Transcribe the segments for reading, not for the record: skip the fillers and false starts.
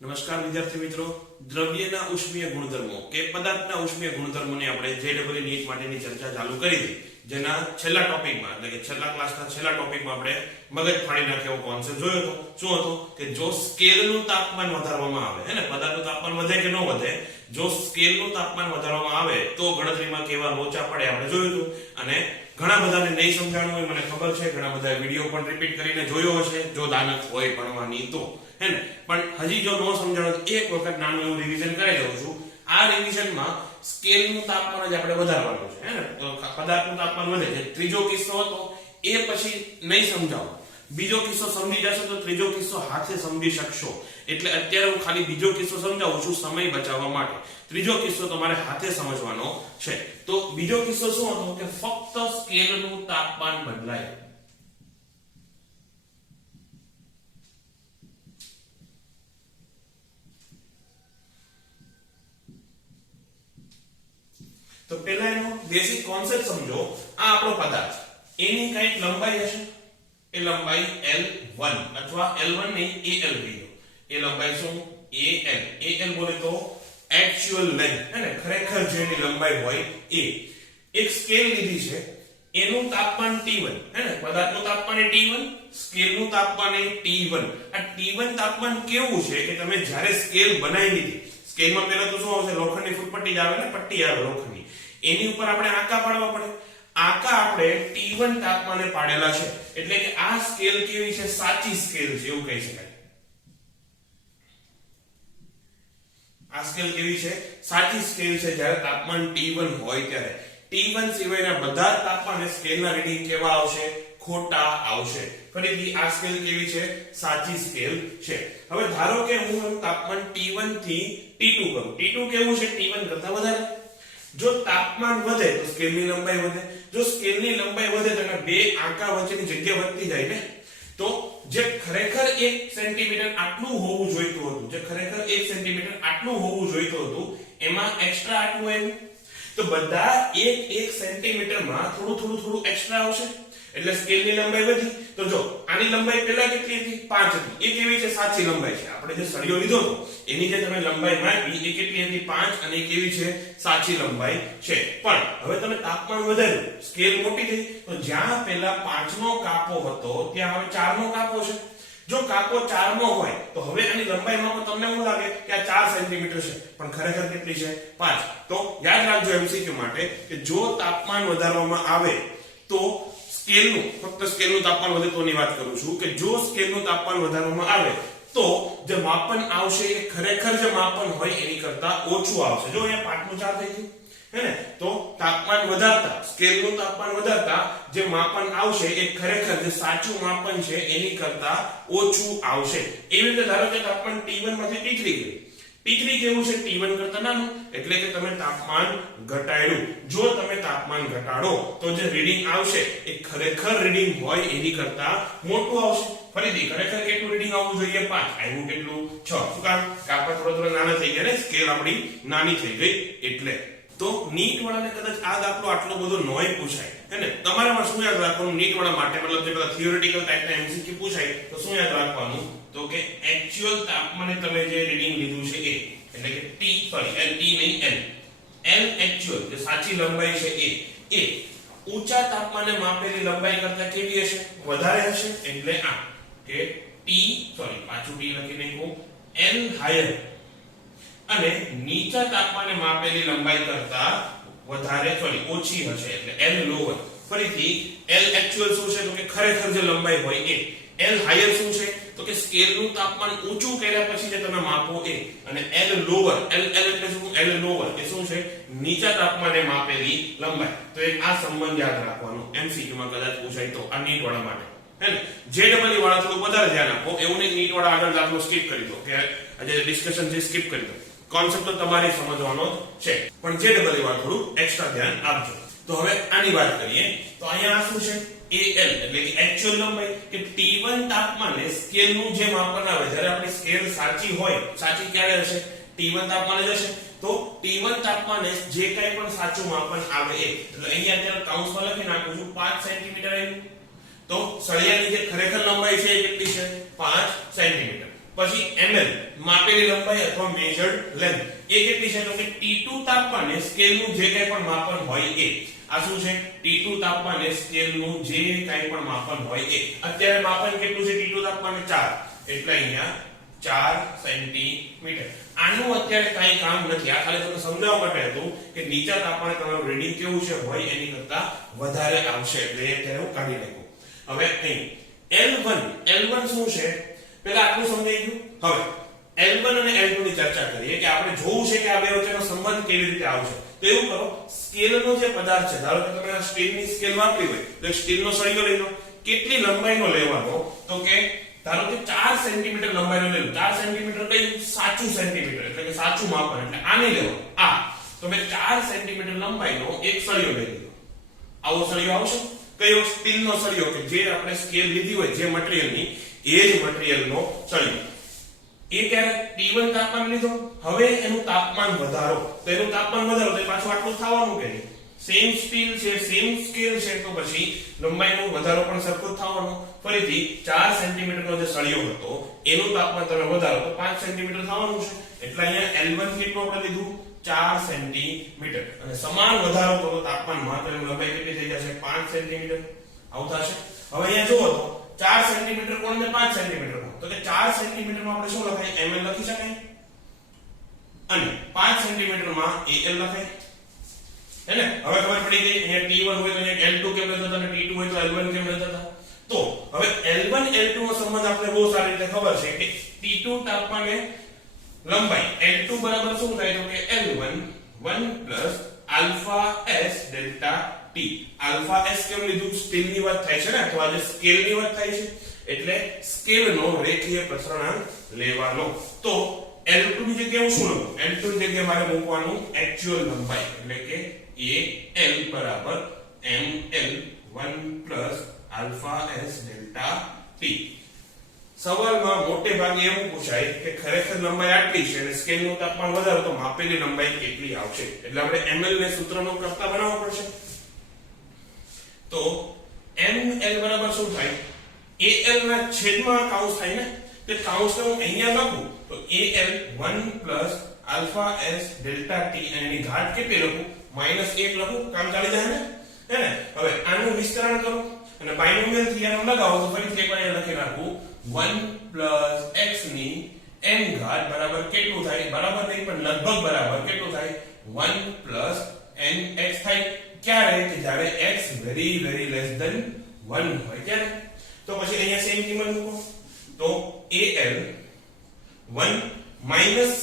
નમસ્કાર વિદ્યાર્થી મિત્રો, દ્રવ્યના ઉષ્મીય ગુણધર્મો કે પદાર્થના ઉષ્મીય ગુણધર્મોની આપણે જેડબલઈ નીટ માટેની ચર્ચા ચાલુ કરી હતી, જેના છેલ્લા ટોપિકમાં એટલે કે છેલ્લા ક્લાસના છેલ્લા ટોપિકમાં આપણે મગજ ફાડી નાખે એવો કોન્સેપ્ટ જોયો હતો. શું હતો કે જો સ્કેલનું તાપમાન વધારવામાં આવે, હે ને, પદાર્થનું તાપમાન વધે કે ન વધે, જો સ્કેલનું તાપમાન વધારવામાં આવે તો ગણતરીમાં કેવા લોચા પડે આપણે જોયું હતું. અને ઘણા બધાને નહીં સમજાણું હોય મને ખબર છે, ઘણા બધા વિડીયો પણ રિપીટ કરીને જોયો હશે જો દાનત હોય ભણવાની તો, હે ને. પણ હજી જો ન સમજાણો તો એક વખત નાનું એવું રિવિઝન કરાવી દઉં છું. આ રિવિઝનમાં સ્કેલનું તાપમાન જ આપણે વધારવાનું છે, હે ને. પદાર્થનું તાપમાન વધે છે. ત્રીજો કિસ્સો હતો એ પછી નહીં સમજાવો, બીજો કિસ્સો સમજી જશો તો ત્રીજો કિસ્સો હાથે સમજી શકશો. એટલે અત્યારે હું ખાલી બીજો કિસ્સો સમજાવું છું સમય બચાવવા માટે. ત્રીજો કિસ્સો તમારે હાથે સમજવાનો છે. તો બીજો કિસ્સો શું હતો કે ફક્ત સ્કેલનું તાપમાન બદલાય. તો પહેલા એનો બેસિક કોન્સેપ્ટ સમજો. આ આપણો પદાર્થ, એની કઈક લંબાઈ હશે, એ લંબાઈ L1 અથવા L1 નહીં AL કહી દો. એ લંબાઈ શું? AL બોલે તો એક્ચ્યુઅલ લેન્થ, હે ને, ખરેખર જેની લંબાઈ હોય એ. એક સ્કેલ લીધી છે, એનું તાપમાન T1, હે ને, પદાર્થનું તાપમાન એ T1, સ્કેલનું તાપમાન એ T1. આ T1 તાપમાન કેવું છે કે તમે જ્યારે સ્કેલ બનાવી લીધી, સ્કેલમાં પહેલા તો શું આવશે, લોખંડની ફૂટપટ્ટી જ આવે ને, પટ્ટી આવે લોખંડની, એની ઉપર આપણે આંકા પાડવા પડે. આંકા આપણે T1 તાપમાને પાડેલા છે, એટલે કે આ સ્કેલ કેવી છે? સાચી સ્કેલ છે એવું કહી શકાય. આ સ્કેલ કેવી છે? સાચી સ્કેલ છે જ્યારે તાપમાન T1 હોય ત્યારે. T1 સિવાયના બધા તાપમાને સ્કેલના રીડિંગ કેવા આવશે? ખોટા આવશે. ફરીથી આ સ્કેલ કેવી છે? સાચી સ્કેલ છે. હવે ધારો કે હું તાપમાન T1 થી T2 કરું. T2 કેવું છે? T1 કરતા વધારે. જો તાપમાન વધે તો સ્કેલની લંબાઈ વધે. જો સ્કેલની લંબાઈ વધે તો બે આંકા વચ્ચેની જગ્યા વધતી જાય ને. તો જે ખરેખર 1 સેન્ટીમીટર આટલું હોવું જોઈતું હતું, જે ખરેખર 1 સેન્ટીમીટર આટલું હોવું જોઈતું હતું, એમાં એક્સ્ટ્રા આટલું આવ્યું. તો બધા 1 સેન્ટીમીટરમાં થોડું એક્સ્ટ્રા આવશે, એટલે સ્કેલની લંબાઈ વધી. તો જો આની લંબાઈ પહેલા કેટલી હતી? 5 હતી. એ કેવી છે? સાચી લંબાઈ છે. આપણે જે સળિયો લીધો હતો એની જે તમે લંબાઈ માપી એ કેટલી હતી? 5. અને કેવી છે? સાચી લંબાઈ છે. પણ હવે તમે તાપમાન વધાર્યું, સ્કેલ મોટી થઈ, તો જ્યાં પહેલા 5 નો કાપો હતો ત્યાં હવે 4 નો કાપો છે. જો કાપો 4 નો હોય તો હવે આની લંબાઈમાં તમને શું લાગે કે આ 4 સેન્ટીમીટર છે, પણ ખરેખર કેટલી છે? 5. તો યાદ રાખજો MCQ માટે કે જો તાપમાન વધારવામાં આવે તો સ્કેલનું, ફક્ત સ્કેલનું તાપમાન વધે તોની વાત કરું છું, કે જો સ્કેલનું તાપમાન વધારવામાં આવે તો જે માપન આવશે એ ખરેખર જે માપન હોય એની કરતા ઓછું આવશે. જો અહીંયા 5 નું 4 થઈ ગયું, હે ને. તો તાપમાન વધારતા, સ્કેલનું તાપમાન વધારતા જે માપન આવશે એ ખરેખર જે સાચું માપન છે એની કરતા ઓછું આવશે. એવી રીતે ધારો કે તાપમાન T1 માંથી T3 ગયું. T3 કેવું છે? T1 કરતા નાનું, એટલે કે તમે તાપમાન ઘટાડ્યું. જો તમે તાપમાન ઘટાડો તો જે રીડિંગ આવશે એ ખરેખર રીડિંગ હોય એની કરતા મોટું આવશે. ફરીથી ખરેખર કેટલું રીડિંગ આવવું જોઈએ? 5. આવ્યું કેટલું? 6. શું કામ? કાપા થોડા નાના થઈ ગયા ને, સ્કેલ આપણી નાની થઈ ગઈ એટલે. તો નીટ વાળાને કદાચ આ દાખલો આટલો બધો નોય પૂછાય, હે ને. તમારામાં શું યાદ રાખવાનું નીટ વાળા માટે? મતલબ જે બધા થિયોરેટિકલ ટાઈપના MCQ પૂછાય તો શું યાદ રાખવાનું? તો કે એક્ચ્યુઅલ તાપમાને તમે જે રીડિંગ લીધું છે એ, એટલે કે T નહીં L એક્ચ્યુઅલ જે સાચી લંબાઈ છે એ ઊંચા તાપમાને માપેલી લંબાઈ કરતા કેવી હશે? વધારે હશે. એટલે આ કે પાછું T લખી નાખું, L હાયર અને નીચા તાપમાને માપેલી લંબાઈ કરતા વધારે ઓછી હશે, એટલે L લોઅર. ફરીથી L એક્ચ્યુઅલ શું છે? તો કે ખરેખર જે લંબાઈ હોય એ. L હાયર શું છે? તો કે સ્કેલનું તાપમાન ઊંચું કર્યા પછી જે તમે માપો એ. અને L લોઅર, L એટલે શું? L લોઅર એ શું છે? નીચા તાપમાને માપેલી લંબાઈ. તો એક આ સંબંધ યાદ રાખવાનો, MCQ માં કદાચ પૂછાય તો. આ નીટ વાળા માટે, હે ને. જેડબલઈ વાળા થોડું વધારે ધ્યાન આપો. એવું નહીં નીટ વાળા આગળ દાખલો સ્કીપ કરી દો, કે આજે ડિસ્કશન છે સ્કીપ કરી દો. કોન્સેપ્ટ તો તમારે સમજવાનો છે, પણ જેડબલઈ વાળા થોડું એક્સ્ટ્રા ધ્યાન આપજો. તો હવે આની વાત કરીએ તો અહીંયા આ શું છે? AL એટલે કે એક્ચ્યુઅલ લંબાઈ. કે T1 તાપમાને સ્કેલનું જે માપન આવે, જ્યારે આપણી સ્કેલ સાચી હોય, સાચી ક્યારે હશે? T1 તાપમાને જ હશે. તો T1 તાપમાને જે કંઈ પણ સાચું માપન આવે એ, એટલે અહીંયા અત્યારે કૌંસમાં લખી નાખું છું 5 સેન્ટીમીટર આવ્યું. તો સળિયાની જે ખરેખર લંબાઈ છે એ કેટલી છે? 5 સેન્ટીમીટર. પછી ml માપેલી લંબાઈ અથવા મેજર્ડ લેન્થ એ કેટલી છે તો કે T2 તાપમાને સ્કેલનું જે કંઈ પણ માપન હોય એ આ શું છે T2 તાપમાને સ્કેલનું જે કંઈ પણ માપન હોય એ અત્યારે માપન કેટલું છે T2 તાપમાને 4 એટલે અહીંયા 4 સેન્ટીમીટર આનું અત્યારે કાઈ કામ નથી આ ખાલી તમને સમજાવવા માટે હતું કે નીચા તાપમાને તમારું રીડિંગ કેવું છે હોય એની કરતા વધારે આવશે એટલે અત્યારે હું કાઢી નાખું હવે અહીં L1 શું છે પહેલા આટલું સમજાઈ ગયું હવે L1 અને L2 ની ચર્ચા કરીએ કે આપણે જોવું છે કે આ બે વચ્ચેનો સંબંધ કેવી રીતે આવશે તો એવું કરો સ્કેલનો જે પદાર્થ છે ધારો કે તમે આ સ્ટીલની સ્કેલ વાપરી હોય તો સ્ટીલનો સળિયો લઈ લો કેટલી લંબાઈનો લેવાનો તો કે ધારો કે 4 સેન્ટીમીટર લંબાઈનો લેવું 4 સેન્ટીમીટર કઈ સાચું સેન્ટીમીટર એટલે કે સાચું માપન એટલે આ નહીં લેવાનું આ તો મેં 4 સેન્ટીમીટર લંબાઈનો એક સળિયો લઈ લીધો આવો સળિયો આવશે કયો સ્ટીલનો સળિયો કે જે આપણે સ્કેલ લીધી હોય જે મટીરીયલની એ જ મટીરીયલનો સળિયો એ ક્યારે T1 તાપમાન લીધો હવે એનું તાપમાન વધારો તો એનું તાપમાન વધારો તો પાછું આટલું થવાનું કે નહીં સેમ સ્ટીલ છે સેમ સ્કેલ છે તો પછી લંબાઈનો વધારો પણ સરખો જ થવાનો ફરીથી 4 સેન્ટીમીટરનો જે સળિયો હતો એનું તાપમાન તમે વધારો તો 5 સેન્ટીમીટર થવાનું છે એટલે અહીંયા L1 કેટલું આપણે લીધું 4 સેન્ટીમીટર અને સમાન વધારો કરો તાપમાનમાં તો લંબાઈ કેટલી થઈ જશે 5 સેન્ટીમીટર આવું થશે હવે અહીંયા જુઓ તો 4 સેન્ટીમીટર કોણ ને 5 સેન્ટીમીટર કોણ તો કે 4 સેન્ટીમીટર માં આપણે શું લખાય ml લખી શકાય અને 5 સેન્ટીમીટર માં al લખાય હે ને હવે ખબર પડી ગઈ અહીંયા T1 હોય તો અહીંયા L2 કેમ લખતા હતા અને T2 હોય તો L1 કેમ લખતા હતા તો હવે L1 L2 નો સંબંધ આપણે બહુ સારી રીતે ખબર છે કે T2 તાપમાને લંબાઈ L2 બરાબર શું થાય તો કે L1 1 alpha s delta t alpha s કેમ લીધું સ્ટીલ ની વાત થાય છે ને અથવા જે સ્કેલ ની વાત થાય છે એટલે સ્કેલ નો રેખીય પ્રસરણાંક લેવાનો તો L2 ની જગ્યાએ શું લખું L2 ની જગ્યાએ મારે મૂકવાનું એક્ચ્યુઅલ લંબાઈ એટલે કે al બરાબર ml 1 alpha s delta t સવાલમાં મોટે ભાગે એવું પૂછાય કે ખરેખર લંબાઈ આટલી છે અને સ્કેલનું તાપમાન વધારો તો માપેલી લંબાઈ કેટલી આવશે એટલે આપણે ml ને સૂત્રનો કરતા બનાવવો પડશે તો ml બરાબર શું થાય al ના છેદમાં કૌંસ થાય ને તે કૌંસને હું અહીંયા લખું તો al 1 alpha s delta t અને એની ઘાત કેટલી લખું -1 લખું કામ ચાલી જાય ને હે ને હવે આનું વિસ્તરણ કરો અને બાયનોમિયલ થિયરમ લગાવો તો ફરીથી એકવાર અહીંયા લખી નાખું 1 x ની n ઘાત બરાબર કેટલું થાય બરાબર નહીં પણ લગભગ બરાબર કેટલું થાય 1 nx થાય ક્યારે કે જ્યારે x very very less than 1 હોય ત્યારે તો પછી અહીંયા સેમ કિંમત મૂકો તો al 1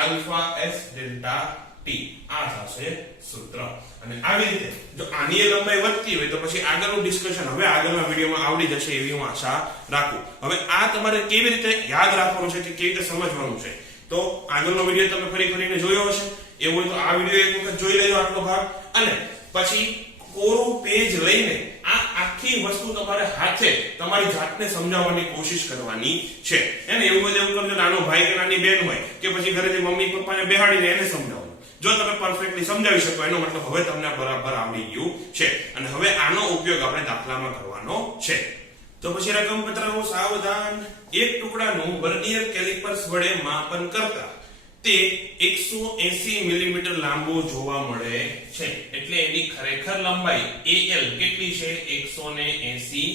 alpha s delta t આ થશે સૂત્ર અને આવી રીતે જો આની લંબાઈ વધતી હોય તો પછી આગળનું ડિસ્કશન હવે આગળના વિડિયોમાં આવડી જશે એવી હું આશા રાખું હવે આ તમારે કેવી રીતે યાદ રાખવાનું છે કે કેવી રીતે સમજવાનું છે તો આગળનો વિડિયો તમે ફરી ફરીને જોયો હશે એવું હોય તો આ વિડિયો એક વખત જોઈ લેજો આટલો ભાગ અને પછી કોરું પેજ લઈને આ આખી વસ્તુ તમારે હાથે તમારી જાતને સમજાવવાની કોશિશ કરવાની છે એને એવું બધું એવું કરજો નાનો ભાઈ કે નાની બેન હોય કે પછી ઘરેથી મમ્મી પપ્પાને બેહાડીને એને સમજાવો જો તમે પરફેક્ટલી સમજાવી શકો એનો મતલબ હવે તમને બરાબર આવડી ગયું છે અને હવે આનો ઉપયોગ આપણે દાખલામાં કરવાનો છે તો પછી રકમ પત્રકો સાવધાન એક ટુકડાનું વર્નિયર કેલિપર્સ વડે માપન કરતા તે 180 મિલીમીટર લાંબો જોવા મળે છે એટલે એની ખરેખર લંબાઈ al કેટલી છે 180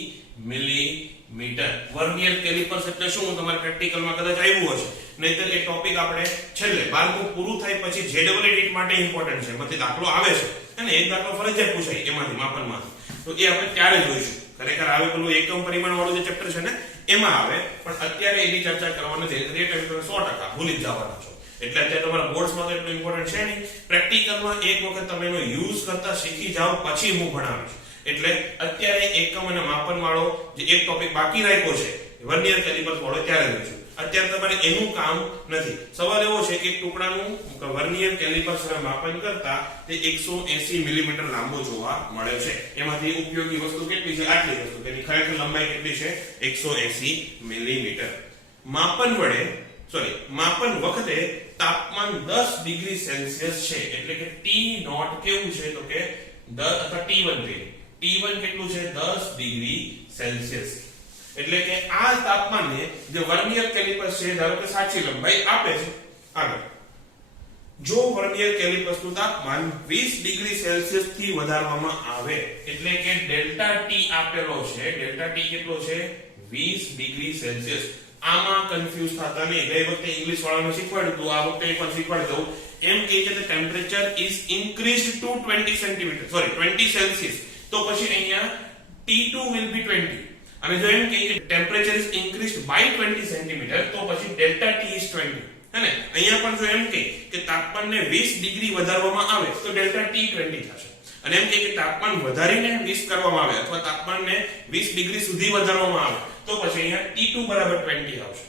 મિલીમીટર વર્નિયર કેલિપર્સ એટલે શું તમારે પ્રેક્ટિકલમાં કદાચ આવ્યું હશે નહીતર એ ટોપિક આપણે છેલ્લે 12મું પૂરું થાય પછી જેડબલઈ માટે ઇમ્પોર્ટન્ટ છે એમાંથી દાખલો આવે છે અને એક દાખલો ફરજિયાત પૂછાય એમાંથી માપનમાંથી તો એ આપણે ત્યારે જોઈશું ખરેખર આવે પેલું એકમ પરિમાણ વાળું જે ચેપ્ટર છે ને એમાં આવે પણ અત્યારે એની ચર્ચા કરવાની છે એ તમે 100% ભૂલી જ જવાના છો એટલે અત્યારે તમારા બોર્ડ્સમાં તો એટલું ઇમ્પોર્ટન્ટ છે નહીં પ્રેક્ટિકલમાં એક વખત તમે એનો યુઝ કરતા શીખી જાઓ પછી હું ભણાવીશ એટલે અત્યારે એકમ અને માપન વાળો જે એક ટોપિક બાકી રાખ્યો છે વર્નિયર કેલિપર્સ વાળો ત્યારે જોઈશું અત્યારે તમારે એનું કામ નથી સવાલ એવો છે કે ટુકડાનું વર્નિયર કેલિપર્સ વડે માપન કરતા તે 180 મિલીમીટર લાંબો જોવા મળે છે એમાંથી ઉપયોગી વસ્તુ કેટલી છે આટલી વસ્તુ તેની ખરેખર લંબાઈ કેટલી છે 180 મિલીમીટર માપન વખતે તાપમાન 10 ડિગ્રી સેલ્સિયસ છે એટલે કે T નોટ કેવું છે તો કે 10 અથવા T1 કેટલું છે 10 ડિગ્રી સેલ્સિયસ એટલે કે આ તાપમાનને જે વર્નિયર કેલિપર છે ધારો કે સાચી લંબાઈ આપે છે. આગળ જો વર્નિયર કેલિપર્સનું તાપમાન 20 ડિગ્રી સેલ્સિયસ થી વધારવામાં આવે એટલે કે ડેલ્ટા ટી આપેલો છે, ડેલ્ટા ટી કેટલો છે 20 ડિગ્રી સેલ્સિયસ. આમાં કન્ફ્યુઝ થતા નહીં, ગઈ વખતે ઇંગ્લિશ વાળાને શીખવાડ્યું હતું, આ વખતે પણ શીખવાડી દઉં. એમ કહે છે કે temperature is increased to 20 centimetre, sorry 20 Celsius, તો પછી અહીંયા T2 will be 20. અને જો એમ કહે કે temperature is increased by 20 centimetre, તો પછી ડેલ્ટા ટી ઇઝ 20. હે ને? અહીંયા પણ જો એમ કહે કે તાપમાનને 20 ડિગ્રી વધારવામાં આવે તો ડેલ્ટા ટી 20 થશે. અને એમ કહે કે તાપમાન વધારીને 20 કરવામાં આવે અથવા તાપમાનને 20 ડિગ્રી સુધી વધારવામાં આવે તો પછી અહીંયા T2 બરાબર 20 આવશે.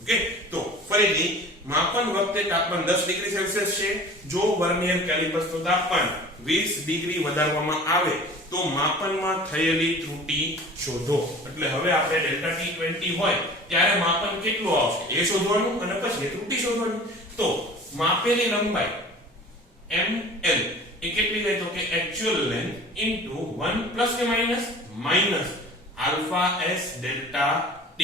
ઓકે, તો ફરીથી માપન વખતે તાપમાન 10 ડિગ્રી સેલ્સિયસ છે. જો વર્નિયર કેલિપર્સનું તાપમાન 20 ડિગ્રી વધારવામાં આવે તો માપનમાં થયેલી ત્રુટિ શોધો. એટલે હવે આપણે ડેલ્ટા ટી 20 હોય ત્યારે માપન કેટલું આવશે એ શોધવાનું અને પછી ત્રુટિ શોધવાની. તો માપેલી લંબાઈ ml એ કેટલી લે તો કે એક્ચ્યુઅલ લેન્થ ઇન્ટુ 1 પ્લસ કે minus alpha s delta t.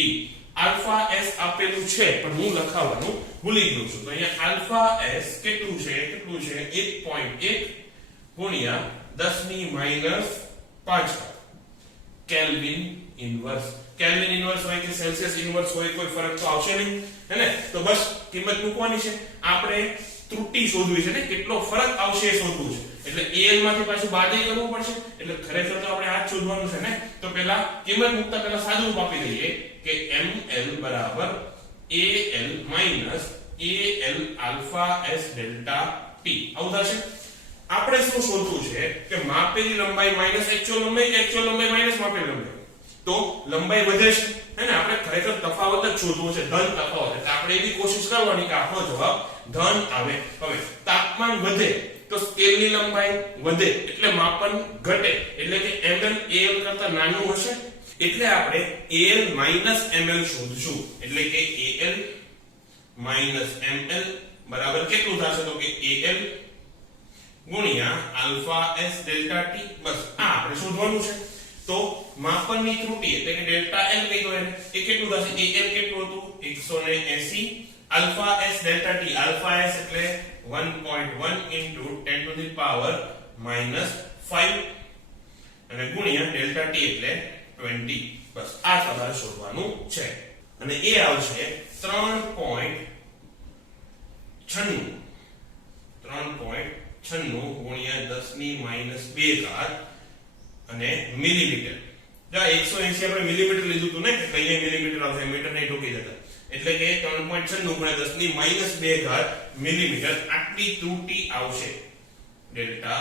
Alpha s આપેલું છે પણ હું લખાવવાનું ભૂલી ગયો છું. તો અહીંયા આલ્ફા s કેટલું છે 1.1 ગુણ્યા 10 ની minus 5 kelvin inverse. Kelvin inverse હોય કે સેલ્સિયસ ઇનવર્સ હોય કોઈ ફરક તો આવશે નહીં, હે ને? તો બસ કિંમત મૂકવાની છે. આપણે ત્રુટિ શોધવી છે ને, કેટલો ફરક આવશે એ શોધવું છે. એટલે al માંથી પાછું બાદ કરવું પડશે. એટલે ખરેખર તો આપણે આ જ શોધવાનું છે ને. તો પહેલા કિંમત મૂકતા પહેલા સાદું રૂપ આપી દઈએ કે ml બરાબર al minus al alpha s delta t. આવું થશે. આપણે શું શોધવું છે કે માપેલી લંબાઈ માઈનસ એક્ચ્યુઅલ લંબાઈ કે એક્ચ્યુઅલ લંબાઈ માઈનસ માપેલી લંબાઈ. તો લંબાઈ વધે છે, હે ને? આપણે ખરેખર તફાવત જ શોધવો છે, ધન તફાવત. એટલે આપણે એવી કોશિશ કરવાની કે આપણો જવાબ ધન આવે. હવે તાપમાન વધે તો સ્કેલની લંબાઈ વધે એટલે માપન ઘટે. એટલે કે ml al કરતા નાનું હશે એટલે આપણે al ml શોધશું. એટલે કે al ml બરાબર કેટલું થશે તો કે al ગુણ્યા આલ્ફા s ડેલ્ટા t. બસ આ આપણે શોધવાનું છે. તો માપનની ત્રુટિ એટલે કે ડેલ્ટા l કઈ હોય એ કેટલું થશે? al કેટલું હતું 180 alpha s delta t. Alpha s એટલે 1.1 into 10 to the power -5 અને ગુણ્યા ડેલ્ટા t એટલે 20. બસ આ તમારે શોધવાનું છે. અને એ આવશે 3.96 ગુણ્યા 10 ની -2 ઘાત અને મિલીમીટર. જો 180 આપણે મિલીમીટર લીધું હતું ને, કે કઈ મિલીમીટર આવશે, મીટર નહીં ઠોકી જતા. એટલે કે 3.96 ગુણ્યા 10 ની -2 ઘાત મિલીમીટર આટલી ત્રુટિ આવશે ડેલ્ટા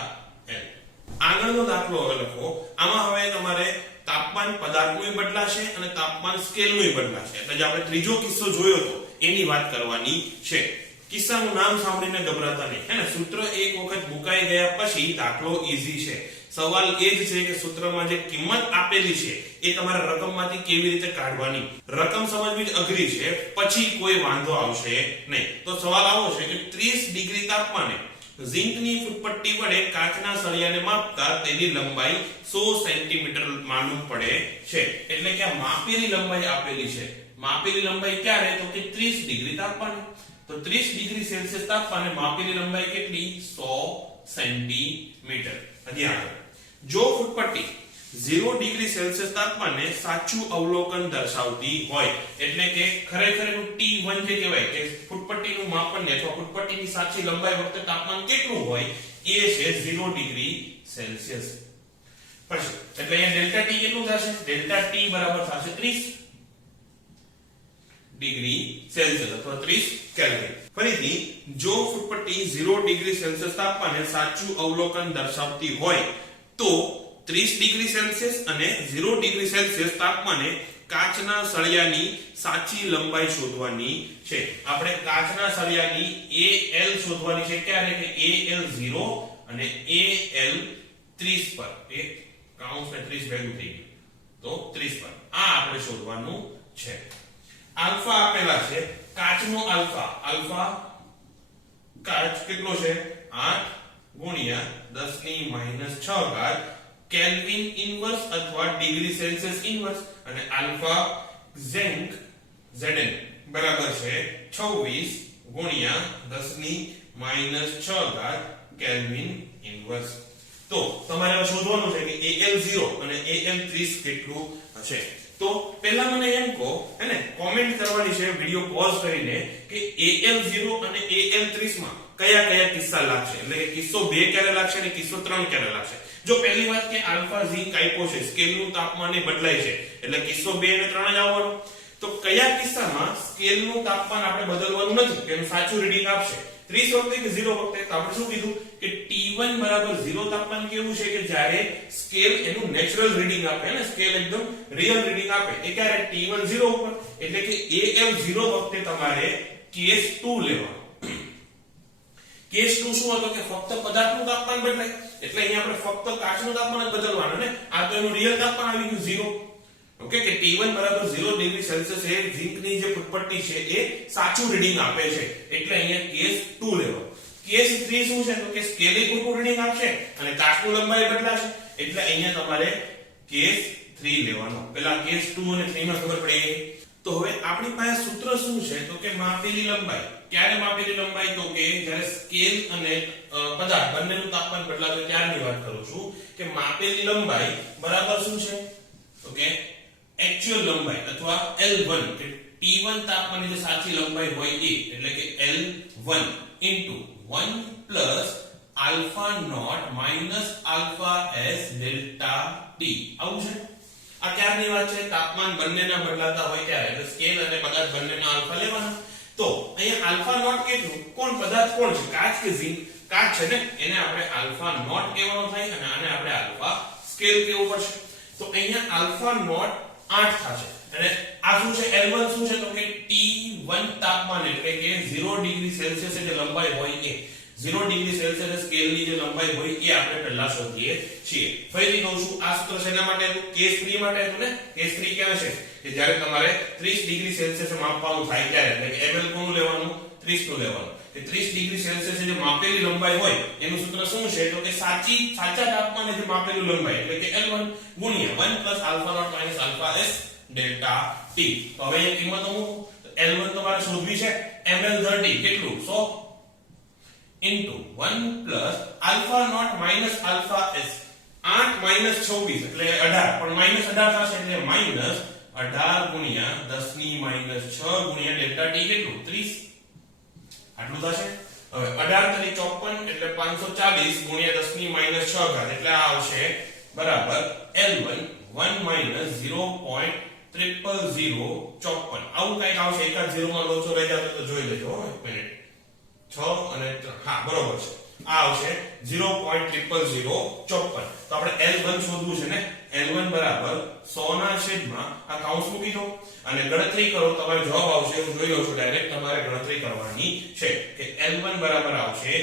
l. આગળનો દાખલો હવે લખો. આમાં હવે તમારે તાપમાન પદાર્થનું બદલાશે અને તાપમાન સ્કેલનું બદલાશે. એટલે જે આપણે ત્રીજો કિસ્સો જોયો હતો એની વાત કરવાની છે. કિસ્સાનું નામ સાંભળીને ગભરાતા નહીં, હે ને? સૂત્ર એક વખત મુકાઈ ગયા પછી દાખલો ઈઝી છે. સવાલ એ જ છે કે સૂત્રમાં જે કિંમત આપેલી છે એ તમારે રકમમાંથી કેવી રીતે કાઢવાની. રકમ સમજવી જ અઘરી છે, પછી કોઈ વાંધો આવશે નહીં. તો સવાલ આવો છે કે 30 ડિગ્રી તાપમાને ઝિંકની ફૂટપટ્ટી વડે કાચના સળિયાને માપતા તેની લંબાઈ 100 સેન્ટીમીટર માલુમ પડે છે. એટલે કે આ માપેલી લંબાઈ આપેલી છે. માપેલી લંબાઈ ક્યારે તો કે 30 ડિગ્રી તાપમાને. તો 30 ડિગ્રી સેલ્સિયસ તાપમાને માપેલી લંબાઈ કેટલી? 100 સેન્ટીમીટર. હજી આગળ. જો ફૂટપટ્ટી 0 ડિગ્રી સેલ્સિયસ તાપમાને સાચું અવલોકન દર્શાવતી હોય, એટલે કે ખરેખર એનું T1 જે કહેવાય કે ફૂટપટ્ટીનું માપન અથવા ફૂટપટ્ટીની સાચી લંબાઈ વખતે તાપમાન કેટલું હોય એ છે 0 ડિગ્રી સેલ્સિયસ. પછી એટલે અહીંયા ડેલ્ટા T કેટલું થશે? ડેલ્ટા T બરાબર થશે 30 ડિગ્રી સેલ્સિયસ અથવા 30 કેલ્વિન. ફરીથી જો ફૂટપટ્ટી 0 ડિગ્રી સેલ્સિયસ તાપમાને સાચું અવલોકન દર્શાવતી હોય તો 30 ડિગ્રી સેલ્સિયસ અને 0 ડિગ્રી સેલ્સિયસ તાપમાને કાચના સળિયાની સાચી લંબાઈ શોધવાની છે. આપણે કાચના સળિયાની AL શોધવાની છે. ક્યારે? કે AL 0 અને AL 30 પર. એક કાઉન્સ ને 30 ભેગું થઈ ગયું તો 30 પર. આ આપણે શોધવાનું છે. આલ્ફા આપેલા છે. કાચનો આલ્ફા કાચ કેટલો છે? 8 ગુણ્યા 10 ની -6 ઘાત કેલ્વિન ઇનવર્સ અથવા ડિગ્રી સેલ્સિયસ ઇનવર્સ. અને આલ્ફા ઝેન્ક Zn બરાબર છે 26 ગુણ્યા 10 ની -6 ઘાત કેલ્વિન ઇન્વર્સ. તો તમારે હવે શોધવાનું છે કે AL0 અને AL30 કેટલું હશે. તો પહેલા મને એમ કહો અને કોમેન્ટ કરવાની છે વિડિયો પોઝ કરીને કે AL0 અને AL30 માં કયા કયા કિસ્સા લાગશે, એટલે કે કિસ્સો 2 ક્યારે લાગશે અને કિસ્સો 3 ક્યારે લાગશે. જો પહેલી વાત કે આલ્ફા ઝિંક આપ્યો છે, સ્કેલનું તાપમાન બદલાય છે, એટલે કિસ્સો 2 અને 3 જ આવવાનો. તો કયા કિસ્સામાં સ્કેલનું તાપમાન આપણે બદલવાનું નથી, તેનું સાચું રીડિંગ આપશે 30 વખતે કે 0 વખતે. તો આપણે શું કીધું કે T1 બરાબર 0 તાપમાન કેવું છે કે જ્યારે સ્કેલ એનું નેચરલ રીડિંગ આપે ને, સ્કેલ એકદમ રિયલ રીડિંગ આપે, એ ક્યારે T1 0 ઉપર, એટલે કે AL0 વખતે તમારે કેસ 2 લેવાનો. કેસ 2 શું હતો કે ફક્ત પદાર્થનું તાપમાન બદલાય, એટલે અહીંયા આપણે ફક્ત કાચનું તાપમાન જ બદલવાનું ને આ તો એનું રિયલ તાપમાન આવી ગયું 0. ઓકે, કે T1 બરાબર 0 ડિગ્રી સેલ્સિયસ એ ઝિંકની જે ફૂટપટ્ટી છે એ સાચું રીડિંગ આપે છે, એટલે અહીંયા કેસ 2 લેવાનો. કેસ 3 શું છે તો કે સ્કેલ ખોટું રીડિંગ આપશે અને કાચનું લંબાઈ બદલાશે, એટલે અહીંયા તમારે કેસ 3 લેવાનો. પહેલા કેસ 2 અને 3 માં ખબર પડી ગઈ. તો હવે આપણી પાસે સૂત્ર શું છે તો કે માપેલી લંબાઈ. ક્યારે માપેલી લંબાઈ તો કે જ્યારે સ્કેલ અને પદાર્થ બંનેનું તાપમાન બદલાતું હોય ત્યારની વાત કરું છું કે માપેલી લંબાઈ બરાબર શું છે તો કે એક્ચ્યુઅલ લંબાઈ અથવા L1 કે T1 તાપમાનની જે સાચી લંબાઈ હોય એ, એટલે કે L1 into 1 plus alpha naught minus alpha s delta T. આવું છે. આ ક્યારની વાત છે? તાપમાન બંનેના બદલાતા હોય ત્યારે, એટલે સ્કેલ અને પદાર્થ બંનેના આલ્ફા લેવાના. તો અહીંયા આલ્ફા નોટ કેટલું, કોણ પદાર્થ કોણ છે, કાચ કે ઝિંક? કાચ છે ને, એને આપણે આલ્ફા નોટ કહેવાનો થાય અને આને આપણે આલ્ફા સ્કેલ કહેવું પડશે. તો અહીંયા આલ્ફા નોટ 8 થશે અને આ શું છે L1 શું છે તો કે T1 તાપમાન, એટલે કે 0 ડિગ્રી સેલ્સિયસ જે લંબાઈ હોય એ 0 ડિગ્રી સેલ્સિયસ સ્કેલની જે લંબાઈ હોય એ આપણે પહેલા શોધીએ છીએ. ફરીથી કહું છું, આ સૂત્ર શેના માટે હતું? કેસ 3 માટે હતું ને. કેસ 3 કેવા છે કે જ્યારે તમારે 30 ડિગ્રી સેલ્સિયસ માપવાનું થાય ત્યારે, એટલે કે ml કોનું લેવાનું? 30 નું લેવાનું. કે 30 ડિગ્રી સેલ્સિયસ જે માપેલી લંબાઈ હોય એનું સૂત્ર શું છે તો કે સાચા તાપમાને જે માપેલું લંબાઈ, એટલે કે L1 ગુણ્યા 1 plus alpha naught minus alpha s delta T. તો હવે એ કિંમતો મૂકો. L1 તમારે શોધવી છે ml30 કેટલું 100 into 1 plus alpha naught minus alpha s 8 minus 26 એટલે 18, પણ minus 18 થશે એટલે minus 18 ગુણ્યા 10 ની -6 ગુણ્યા delta T કેટલું 30. આટલું થશે. હવે 18 તરી 54 એટલે 540 ગુણ્યા 10 ની -6 ઘાત, એટલે આ આવશે બરાબર L1 1 - 0.00054. આવું કઈક આવશે. એકાદ 0 માં લોચો રહી જાય તો જોઈ લેજો એક મિનિટ. 6 અને 3 હા બરોબર છે. આ આવશે 0.00054. તો આપણે L1 શોધવું છે ને. L1 બરાબર 100 ના છેદમાં આ કૌંસ મૂકી દો અને ગણતરી કરો, તમારો જવાબ આવશે. હું જોઈ લઉં છું ડાયરેક્ટ, તમારે ગણતરી કરવાની છે કે L1 બરાબર આવશે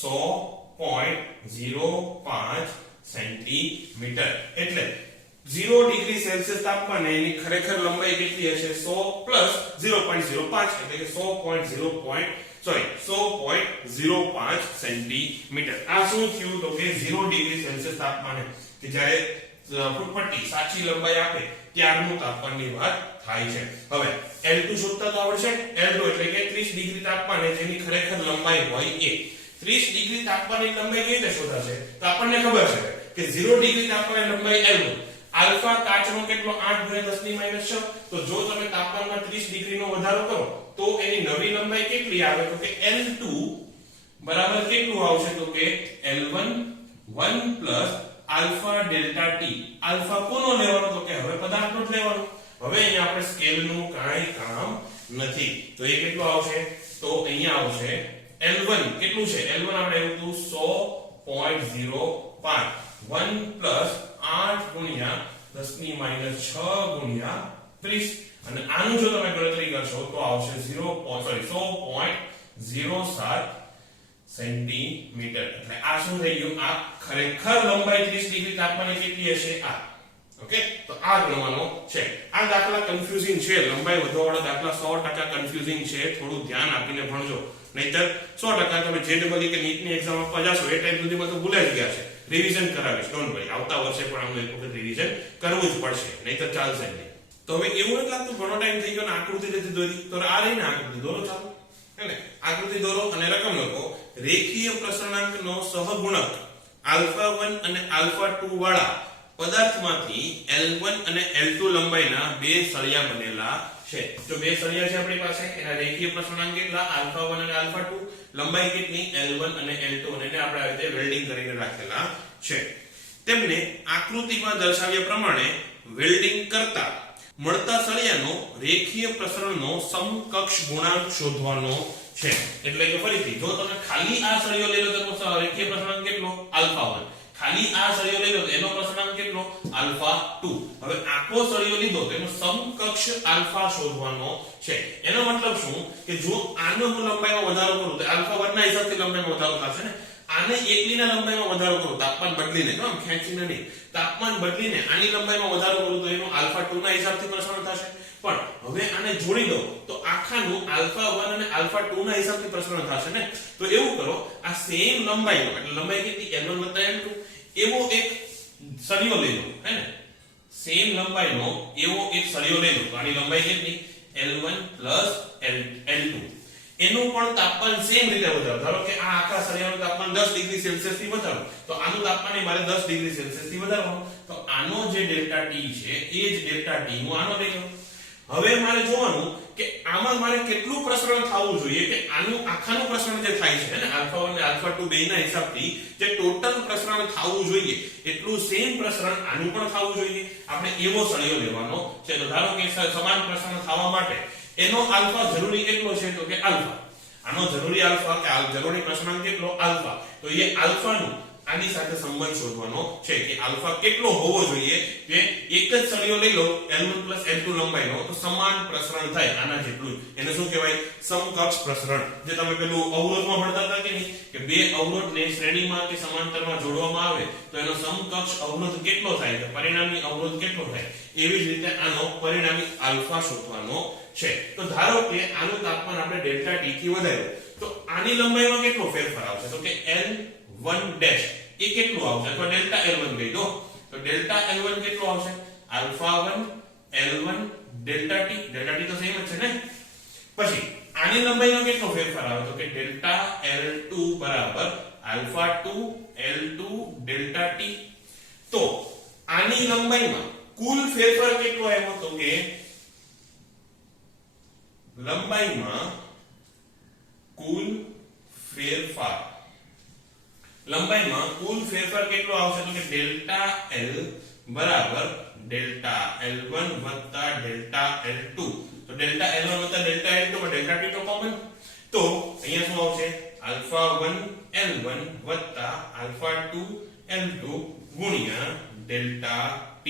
100.05 સેન્ટીમીટર. એટલે 0 ડિગ્રી સેલ્સિયસ તાપમાને એની ખરેખર લંબાઈ કેટલી હશે? 100 પ્લસ 0.05 એટલે કે 100.05 સેન્ટીમીટર. આ શું થયું તો કે 0 ડિગ્રી સેલ્સિયસ તાપમાને કે જ્યારે ફૂટપટ્ટી સાચી લંબાઈ આપે ત્યારનું તાપમાનની વાત થાય છે. હવે L2 શોધતા તો આવડશે. L2 એટલે કે 30 ડિગ્રી તાપમાને જેની ખરેખર લંબાઈ હોય એ. 30 ડિગ્રી તાપમાનની લંબાઈ કેવી રીતે શોધાશે? તો આપણને ખબર છે કે 0 ડિગ્રી તાપમાને લંબાઈ L1, આલ્ફા કાચનો કેટલો 8 × 10 ની -6. તો જો તમે તાપમાનમાં 30 ડિગ્રીનો વધારો કરો તો એની નવી લંબાઈ કેટલી આવે તો કે L2 બરાબર કેટલું આવશે તો કે L1 1 plus alpha delta T. Alpha કોનો લેવાનો તો કે હવે પદાર્થનો જ લેવાનો. હવે અહીંયા આપણે સ્કેલનું કાંઈ કામ નથી. તો એ કેટલું આવશે તો અહીંયા આવશે L1 કેટલું છે? L1 આપણે એવું હતું 100.05 1 plus 8 ગુણ્યા 10 ની -6 ગુણ્યા 30 અને આનું જો તમે ગણતરી કરશો તો આવશે 100.07 સેન્ટીમીટર. એટલે આ શું થઈ ગયું? આ ખરેખર લંબાઈ 30 ડિગ્રી તાપમાને કેટલી હશે? આ. ઓકે, તો આ ગણવાનો છે. આ દાખલા કન્ફ્યુઝિંગ છે. લંબાઈ વધવાવાળા દાખલા 100% કન્ફ્યુઝિંગ છે. થોડું ધ્યાન આપીને ભણજો, નહીતર 100% તમે JEE કે નીટની એક્ઝામ આપવા જાશો એ ટાઈમ સુધીમાં તો ભૂલાઈ જ ગયા છે. રિવિઝન કરાવીશ, ડોન્ટ વરી. આવતા વર્ષે પણ આનું એક વખત રિવિઝન કરવું જ પડશે, નહીતર ચાલશે નહીં. તો હવે એવું નથી લાગતું ઘણો ટાઈમ થઈ ગયો ને આકૃતિ નથી દોરી, તો આ રહીને આકૃતિ દોરો ચાલો, હે ને? આકૃતિ દોરો અને રકમ લખો. રેખીય પ્રસરણાંકનો સહગુણક આલ્ફા 1 અને આલ્ફા 2 વાળા પદાર્થમાંથી L1 અને L2 લંબાઈના બે સળિયા બનેલા છે. જો બે સળિયા છે આપણી પાસે, એના રેખીય પ્રસરણાંક કેટલા? આલ્ફા 1 અને આલ્ફા 2, લંબાઈ કેટલી? L1 અને L2, અને એને આપણે આવી રીતે વેલ્ડિંગ કરીને રાખેલા છે. તેમને આકૃતિમાં દર્શાવ્યા પ્રમાણે વેલ્ડિંગ કરતા મળતા સળિયાનો રેખીય પ્રસરણનો સમકક્ષ ગુણાંક શોધવાનો છે. એટલે કે ફરીથી જો તમે ખાલી આ સળિયો લઈ લો તો રેખીય પ્રસરણાંક કેટલો? આલ્ફા 1. ખાલી આ સળિયો લઈ લો તો એનો પ્રસરણાંક કેટલો? આલ્ફા 2. હવે આખો સળિયો લીધો તો એનો સમકક્ષ આલ્ફા શોધવાનો છે. એનો મતલબ શું કે જો આનો હું લંબાઈમાં વધારો કરું તો આલ્ફા 1 ના હિસાબથી લંબાઈમાં વધારો થશે ને. આને એકલીના લંબાઈમાં વધારો કરું, તાપમાન બદલીને, આમ ખેંચીને નહીં, તાપમાન બદલીને આની લંબાઈમાં વધારો કરું તો એનો આલ્ફા 2 ના હિસાબથી પ્રસરણ થશે. પણ હવે આને જોડી દો તો આખાનું આલ્ફા 1 અને આલ્ફા 2 ના હિસાબથી પ્રસરણ થશે ને. તો એવું કરો, આ સેમ લંબાઈનો, એટલે લંબાઈ કેટલી? L1 L2, એવો એક સળિયો લઈ લો, હે ને? સેમ લંબાઈનો એવો એક સળિયો લઈ લો તો આની લંબાઈ કેટલી? L1 L2. એનું પણ તાપમાન સેમ રીતે વધારો. ધારો કે આ આખા સળિયાનું તાપમાન 10 ડિગ્રી સેલ્સિયસ થી વધારો, તો આનું તાપમાન મારે 10 ડિગ્રી સેલ્સિયસ થી વધારવાનું. તો આનો જે ડેલ્ટા ટી છે એ જ ડેલ્ટા ટી હું આનો લઈ લઉં. હવે મારે જોવાનું કે આમાં મારે કેટલું પ્રસરણ થવું જોઈએ કે આનું આખાનું પ્રસરણ જે થાય છે ને આલ્ફા 1 અને આલ્ફા 2 બેયના હિસાબથી જે ટોટલ પ્રસરણ થવું જોઈએ એટલું સેમ પ્રસરણ આનું પણ થવું જોઈએ. આપણે એવો સળિયો લેવાનો છે. તો ધારો કે સમાન પ્રસરણ થવા માટે એનો આલ્ફા જરૂરી કેટલો છે? તો કે આલ્ફા. આનો જરૂરી આલ્ફા કે જરૂરી પ્રસરણાંક કેટલો? આલ્ફા. તો એ આલ્ફાનું આની સાથે સંબંધ શોધવાનો છે કે આલ્ફા કેટલો હોવો જોઈએ કે એક જ સળિયો લઈ લો L1 L2 લંબાઈનો તો સમાન પ્રસરણ થાય આના જેટલું. એને શું કહેવાય? સમકક્ષ પ્રસરણ. જે તમે પેલું અવરોધમાં ભણતા હતા કે નહીં, કે બે અવરોધને શ્રેણીમાં કે સમાંતરમાં જોડવામાં આવે તો એનો સમકક્ષ અવરોધ કેટલો થાય, કે પરિણામી અવરોધ કેટલો થાય. એવી જ રીતે આનો પરિણામી આલ્ફા શોધવાનો છે. તો ધારો કે આનું તાપમાન આપણે ડેલ્ટા ટી થી વધાર્યું તો આની લંબાઈમાં કેટલો ફેરફાર આવશે? તો કે L1 ડેશ એ કેટલું આવશે? તો ડેલ્ટા L1 કહી દો. તો ડેલ્ટા L1 કેટલો આવશે? Alpha 1 L1 delta T. Delta T તો સેમ જ છે ને. પછી આની લંબાઈમાં કેટલો ફેરફાર આવે? તો કે ડેલ્ટા L2 બરાબર આલ્ફા 2 L2 ડેલ્ટા ટી. તો આની લંબાઈમાં કુલ ફેરફાર કેટલો આવ્યો? તો કે લંબાઈમાં કુલ ફેરફાર કેટલો આવશે? તો કે ડેલ્ટા L બરાબર ડેલ્ટા L1 વત્તા ડેલ્ટા L2. તો ડેલ્ટા L1 વત્તા ડેલ્ટા L2 માં ડેલ્ટા T તો કોમન. તો અહીંયા શું આવશે? આલ્ફા 1 L1 વત્તા આલ્ફા 2 L2 ગુણ્યા ડેલ્ટા T.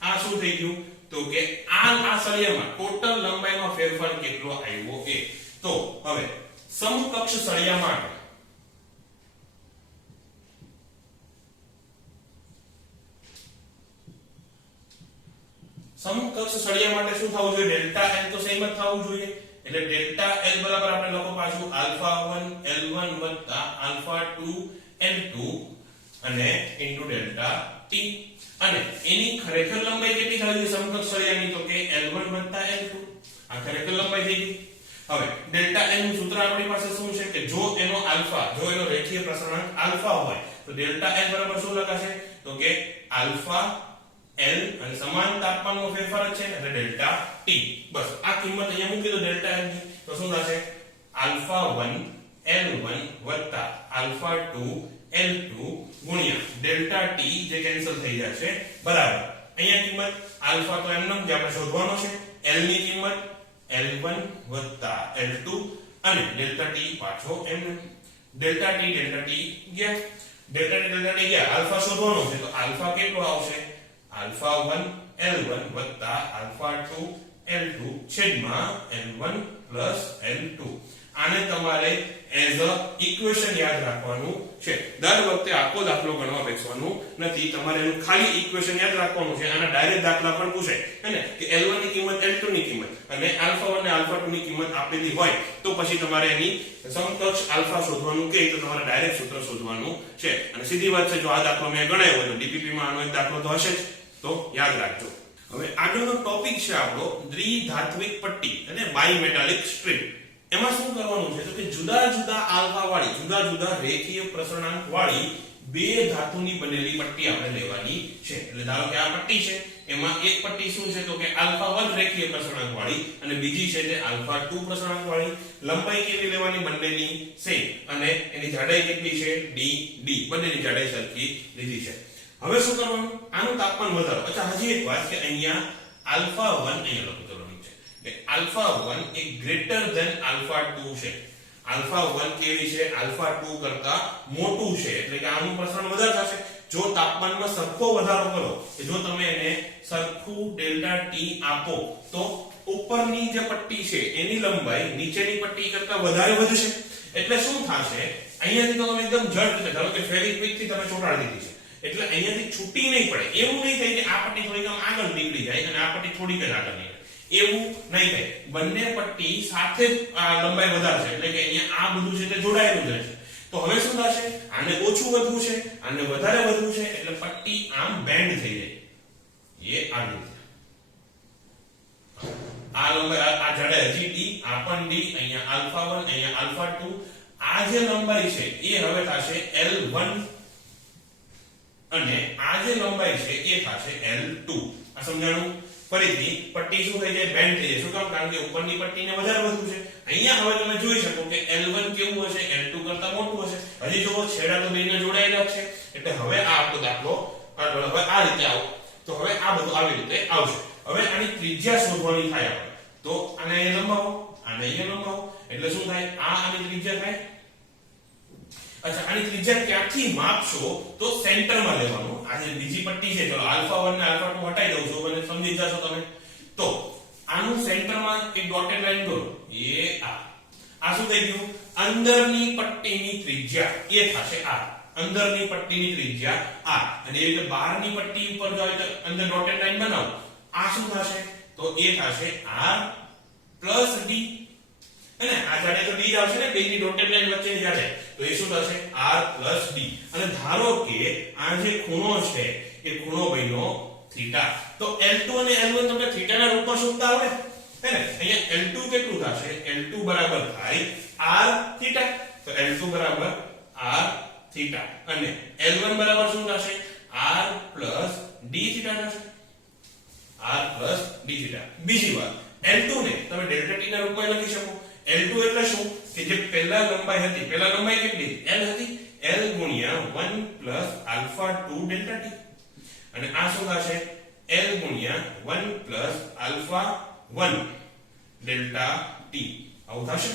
આ શું થઈ ગયું? તો કે આ સળિયામાં ટોટલ લંબાઈમાં ફેરફાર કેટલો આવ્યો એ. તો હવે સમકક્ષ સળિયા માટે શું થવું જોઈએ? ડેલ્ટા L તો સેમ જ થવું જોઈએ. એટલે ડેલ્ટા L બરાબર આપણે લખો પાછું આલ્ફા 1 L1 વત્તા આલ્ફા 2 L2 અને ઇન્ટુ ડેલ્ટા T. અને એની ખરેખર લંબાઈ કેટલી થવી જોઈએ સમકક્ષ સળિયાની? તો કે L1 વત્તા L2. આ ખરેખર લંબાઈ થઈ ગઈ. હવે ડેલ્ટા L નું સૂત્ર આપણી પાસે શું છે કે જો એનો રેખીય પ્રસરણાંક આલ્ફા હોય તો ડેલ્ટા L બરાબર શું લખાશે? તો કે આલ્ફા L અને સમાન તાપમાનનો ફેરફાર છે એટલે ડેલ્ટા T. બસ આ કિંમત અહીંયા મૂકી દો ડેલ્ટા L ની. તો શું થશે? આલ્ફા 1 L1 વત્તા આલ્ફા 2 L2 ગુણ્યા ડેલ્ટા T જે કેન્સલ થઈ જશે બરાબર. અહીંયા કિંમત આલ્ફા તો એમનો જે આપણે શોધવાનો છે. L ની કિંમત L1 વત્તા L2 અને ડેલ્ટા T પાછો એમનો. ડેલ્ટા T ગયા. ડેલ્ટા T ગયા. આલ્ફા શોધવાનો છે તો આલ્ફા કેટલો આવશે? આલ્ફા 1 L1 વત્તા આલ્ફા 2 L2 છેદમાં L1 L2. આને તમારે એઝ અ ઇક્વેશન યાદ રાખવાનું છે. દર વખતે આખો દાખલો ગણવા બેસવાનું નથી. તમારે એનું ખાલી ઇક્વેશન યાદ રાખવાનું છે. આના ડાયરેક્ટ દાખલા પણ પૂછે હે ને કે L1 ની કિંમત L2 ની કિંમત અને આલ્ફા 1 અને આલ્ફા 2 ની કિંમત આપેલી હોય તો પછી તમારે એની સમકક્ષ આલ્ફા શોધવાનું કે તો તમારે ડાયરેક્ટ સૂત્ર શોધવાનું છે. અને સીધી વાત છે જો આ દાખલો મેં ગણાવ્યો તો ડીપીપી માં આનો એક દાખલો તો હશે જ. તો યાદ રાખજો. હવે આગળનો ટોપિક છે આપણો દ્વિધાત્વિક પટ્ટી અને બાયમેટાલિક સ્ટ્રીપ. એમાં શું કરવાનું છે તો કે જુદા જુદા આલ્ફા વાળી જુદા જુદા રેખીય પ્રસરણાંક વાળી બે ધાતુની બનેલી પટ્ટી આપણે લેવાની છે. એટલે ધારો કે આ પટ્ટી છે, એમાં એક પટ્ટી શું છે તો કે આલ્ફા 1 રેખીય પ્રસરણાંક વાળી અને બીજી છે તે આલ્ફા 2 પ્રસરણાંક વાળી. લંબાઈ કેવી લેવાની? બંનેની સેમ અને એની જાડાઈ કેટલી છે? dd. બંનેની જાડાઈ સરખી લીધી છે. હવે શું કરવાનું? આનું તાપમાન વધારો. અચ્છા, હજી એક વાત કે અહીંયા આલ્ફા 1 અહીંયા લખો તો છે કે આલ્ફા 1 એ ગ્રેટર ધેન આલ્ફા 2 છે. આલ્ફા 1 કેવી છે? આલ્ફા 2 કરતા મોટું છે, એટલે કે આનું પ્રસરણ વધારે થશે. જો તાપમાનમાં સરખો વધારો કરો, કે જો તમે એને સરખું ડેલ્ટા ટી આપો તો ઉપરની જે પટ્ટી છે એની લંબાઈ નીચેની પટ્ટી કરતા વધારે વધશે. એટલે શું થશે? અહીંયાથી તો તમે એકદમ જડ રીતે, ધારો કે ફેવિક્વિક થી તમે ચોંટાડી દીધી છે, એટલે અહીંયાથી છૂટી નહીં પડે. એવું નહીં થાય કે આ પટ્ટી થોડીક આમ આગળ નીકળી જાય અને આ પટ્ટી થોડીક જ આગળ નીકળે, એવું નહીં થાય. બંને પટ્ટી સાથે લંબાઈ વધારશે, એટલે કે અહીંયા આ બધું છે તે જોડાયેલું જ રહેશે. તો હવે શું થશે? આને ઓછું વધવું છે, આને વધારે વધવું છે, એટલે પટ્ટી આમ બેન્ડ થઈ જાય. એ આ રીતે આ લંબાઈ આ જાડાઈ હજી ડી, આ પણ ડી, અહીંયા આલ્ફા 1, અહીંયા આલ્ફા 2. આ જે લંબાઈ છે એ હવે થશે L1 અને આ જે લંબાઈ છે એ થશે L2. આ સમજાણું? ફરીથી પટ્ટી શું થઈ જાય? બેન્ડ થઈ જાય. શું કામ? કારણ કે ઉપરની પટ્ટીને વધારે વધવું છે. અહીંયા હવે તમે જોઈ શકો કે L1 કેવું હશે? L2 કરતા મોટું હશે. હજી જો છેડા તો બેને જોડાયેલા છે, એટલે હવે આ આપણો દાખલો હવે આ રીતે આવો તો હવે આ બધું આવી રીતે આવશે. હવે આની ત્રિજ્યા શોધવાની થાય આપણે, તો આને અહીંયા લંબાવો, આને અહીંયા લંબાવો, એટલે શું થાય? આ આની ત્રિજ્યા થાય. અચ્છા, આની ત્રિજ્યા ક્યાંથી માપશો તો સેન્ટરમાં લેવાનું. આ જે બીજી પટ્ટી છે, ચલો આલ્ફા 1 ને આલ્ફા 2 હટાઈ દઉં છું, મને સમજી જશો તમે. તો આનું સેન્ટરમાં એક ડોટેડ લાઈન દોરો. એ આ શું થઈ ગયું? અંદરની પટ્ટીની ત્રિજ્યા એ થશે r. અંદરની પટ્ટીની ત્રિજ્યા r, અને એ રીતે બહારની પટ્ટી ઉપર જો અંદર ડોટેડ લાઈન બનાવો, આ શું થશે? તો એ થશે r d. અને આ જાડે તો d આવશે ને, બેની ડોટેડ લાઈન વચ્ચેની જાડે, તો એ શું થશે? r d. અને ધારો કે આ જે ખૂણો છે એ ખૂણો બન્યો થીટા. તો L2 અને L1 તમને થીટાના રૂપમાં શોધતા આવડે હે ને? અહીંયા L2 કેટલું થશે? L2 બરાબર થાય r થીટા. તો L2 બરાબર r થીટા અને L1 બરાબર શું થશે? r d થીટા થશે. r d theta. બીજી વાત, L2 ને તમે ડેલ્ટા t ના રૂપમાં લખી શકો. L2 એટલે શું? કે જે પહેલા લંબાઈ હતી, પહેલા લંબાઈ કેટલી? L હતી. L ગુણ્યા 1 પ્લસ આલ્ફા 2 ડેલ્ટા t. અને આ શું થશે? L ગુણ્યા 1 પ્લસ આલ્ફા 1 ડેલ્ટા t. આવું થશે.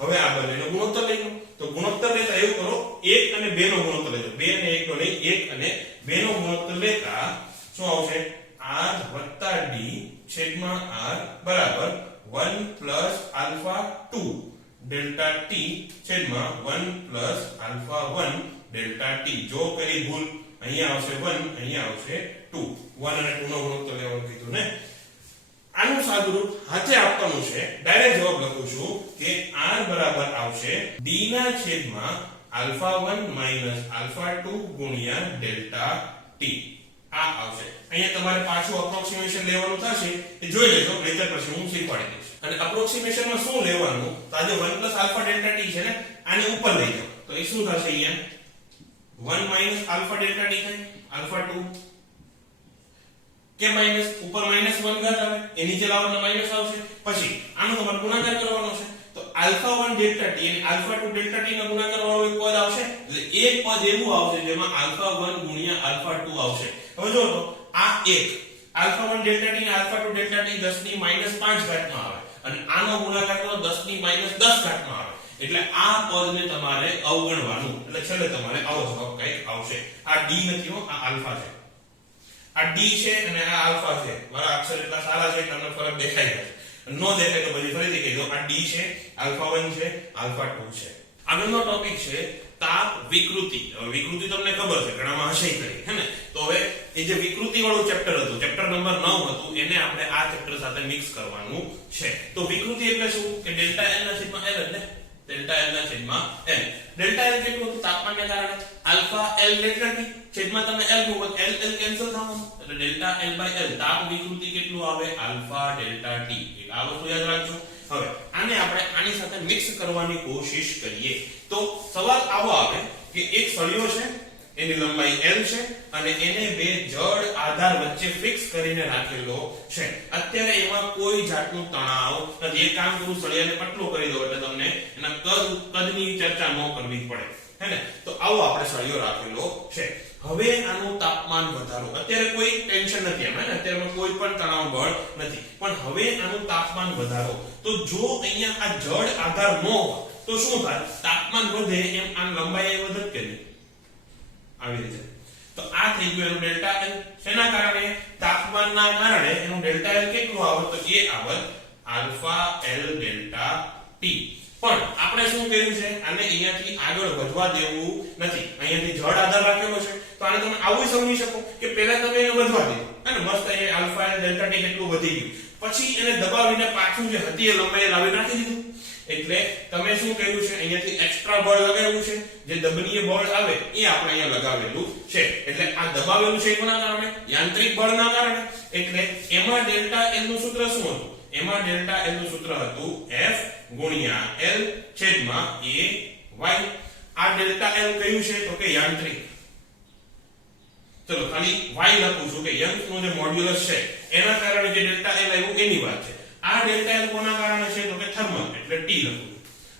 હવે આ બંનેનો ગુણોત્તર લઈ લો. તો ગુણોત્તર લેતા એવું કરો, 1 અને 2 નો ગુણોત્તર લેજો. 2 અને 1 નો નહીં, 1 અને 2 નો ગુણોત્તર લેતા શું આવશે? r d છેદમાં r બરાબર 1 પ્લસ આલ્ફા 2 ડેલ્ટા t છેદમાં 1 પ્લસ આલ્ફા 1 ડેલ્ટા t. જો કરી ભૂલ, અહીંયા આવશે 1, અહીંયા આવશે 2. 1 અને 2 નો ગુણોત્તર લેવાનું કીધું ને. આનું સાદુરૂપ હાથે આપવાનું છે. ડાયરેક્ટ જવાબ લખું છું કે r બરાબર આવશે d ના છેદમાં આલ્ફા 1 માઈનસ આલ્ફા 2 ગુણ્યા ડેલ્ટા t. આ આવશે. અહીંયા તમારે પાછું અપ્રોક્સિમેશન લેવાનું થશે, એ જોઈ લેજો, નહીતર પછી હું શીખવાડી દઈશ. અને અપ્રોક્સિમેશનમાં શું લેવાનું? તો આ જે 1 આલ્ફા ડેલ્ટા t છે ને, આને ઉપર લઈ જાઓ. તો એ શું થશે? અહીંયા 1 માઈનસ આલ્ફા ડેલ્ટા t થાય, આલ્ફા 2 કે માઈનસ ઉપર માઈનસ 1 ઘાત આવે, એ નીચે લાવવાનો માઈનસ આવશે. પછી આનો તમારે ગુણાકાર કરવાનો છે. તો આલ્ફા 1 ડેલ્ટા t અને આલ્ફા 2 ડેલ્ટા t નો ગુણાકાર વાળો એક પદ આવશે. એટલે એક પદ એવું આવશે જેમાં આલ્ફા 1 ગુણ્યા આલ્ફા 2 આવશે. હવે જો તો આ એક આલ્ફા 1 ડેલ્ટા t અને આલ્ફા 2 ડેલ્ટા t 10 ની માઈનસ 5 ઘાતમાં આવે, અને આનો ગુણાકાર કરો 10 ની માઈનસ 10 ઘાતમાં આવે. એટલે આ પદને તમારે અવગણવાનું. એટલે છેલ્લે તમારે આવો જવાબ કંઈક આવશે. આ d નથી હો, આ આલ્ફા છે. આ d છે અને આ આલ્ફા છે. મારા અક્ષર એટલા સારા છે કે તમને ફરક દેખાય છે. નો દેખાય તો પછી ફરીથી કહી દો, આ d છે, આલ્ફા 1 છે, આલ્ફા 2 છે. આગળનો ટોપિક છે તાપ વિકૃતિ. હવે વિકૃતિ તમને ખબર છે, ઘણામાં હશે કરી હે ને. તો હવે એ જે વિકૃતિ વાળું ચેપ્ટર હતું, ચેપ્ટર નંબર 9 હતું, એને આપણે આ ચેપ્ટર સાથે મિક્સ કરવાનું છે. તો વિકૃતિ એટલે શું? કે ડેલ્ટા L ના છેદમાં L એટલે ડેલ્ટા L ના છેદમાં L. ડેલ્ટા L કેટલું હતું? તાપમાનને કારણે. આલ્ફા એલ ડેલ્ટા ટી છેદમાં તમે એલ મૂકો એલ એલ કેન્સલ થવાનું એટલે ડેલ્ટા એલ બાય એલ તાપ વિકૃતિ કેટલું આવે આલ્ફા ડેલ્ટા ટી એટલે આ વસ્તુ યાદ રાખજો હવે આને આપણે આની સાથે મિક્સ કરવાની કોશિશ કરીએ તો સવાલ આવો આવે કે એક સળિયો છે એની લંબાઈ l છે અને એને બે જડ આધાર વચ્ચે ફિક્સ કરીને રાખેલો છે અત્યારે એમાં કોઈ જાતનું તણાવ નથી એક કામ કરું સળિયાને પતલો કરી દો એટલે તમને એના કદની ચર્ચા ન કરવી પડે હે ને તો આવો આપણે સળિયો રાખેલો છે હવે આનું તાપમાન વધારો અત્યારે કોઈ ટેન્શન નથી એમાં ને અત્યારે કોઈ પણ તણાવ બળ નથી પણ હવે આનું તાપમાન વધારો તો જો અહીંયા આ જડ આધાર ન હોય તો શું થાય તાપમાન વધે એમ આ લંબાઈ વધે કે નહીં આવી રીતે તો આ થઈ ગયું એનું ડેલ્ટા એલ શેના કારણે તાપમાનના કારણે એનું ડેલ્ટા એલ કેટલું આવે તો એ આવે આલ્ફા એલ ડેલ્ટા ટી પણ આપણે શું કર્યું છે આને અહીંયાથી આગળ વધવા દેવું નથી અહીંયાથી જડ આધાર રાખેલો છે તો આને તમે આવું સમજી શકો કે પહેલા તમે એને વધવા દો અને મસ્ત અહીંયા આલ્ફા એલ ડેલ્ટા ટી કેટલું વધી ગયું પછી એને દબાવીને પાછું જે હતી એ લંબાઈ લાવી નાખી દીધું એટલે તમે શું કર્યું છે અહીંયાથી એક્સ્ટ્રા બળ લગાવ્યું છે જે દબનીય બળ આવે એ આપણે અહીંયા લગાવેલું છે એટલે આ દબાવેલું છે કોના કારણે યાંત્રિક બળના કારણે એટલે એમાં ડેલ્ટા એલ નું સૂત્ર શું હતું એમાં ડેલ્ટા એલ નું સૂત્ર હતું F ગુણ્યા L છેદમાં A y આ ડેલ્ટા એલ કયું છે તો કે યાંત્રિક ચલો ખાલી y લખું છું કે યંત્ર નું જે મોડ્યુલસ છે એના કારણે જે ડેલ્ટા એલ આવ્યું એની વાત છે આ ડેલ્ટા એલ કોના કારણે છે તો કે થર્મલ એટલે ટી લખું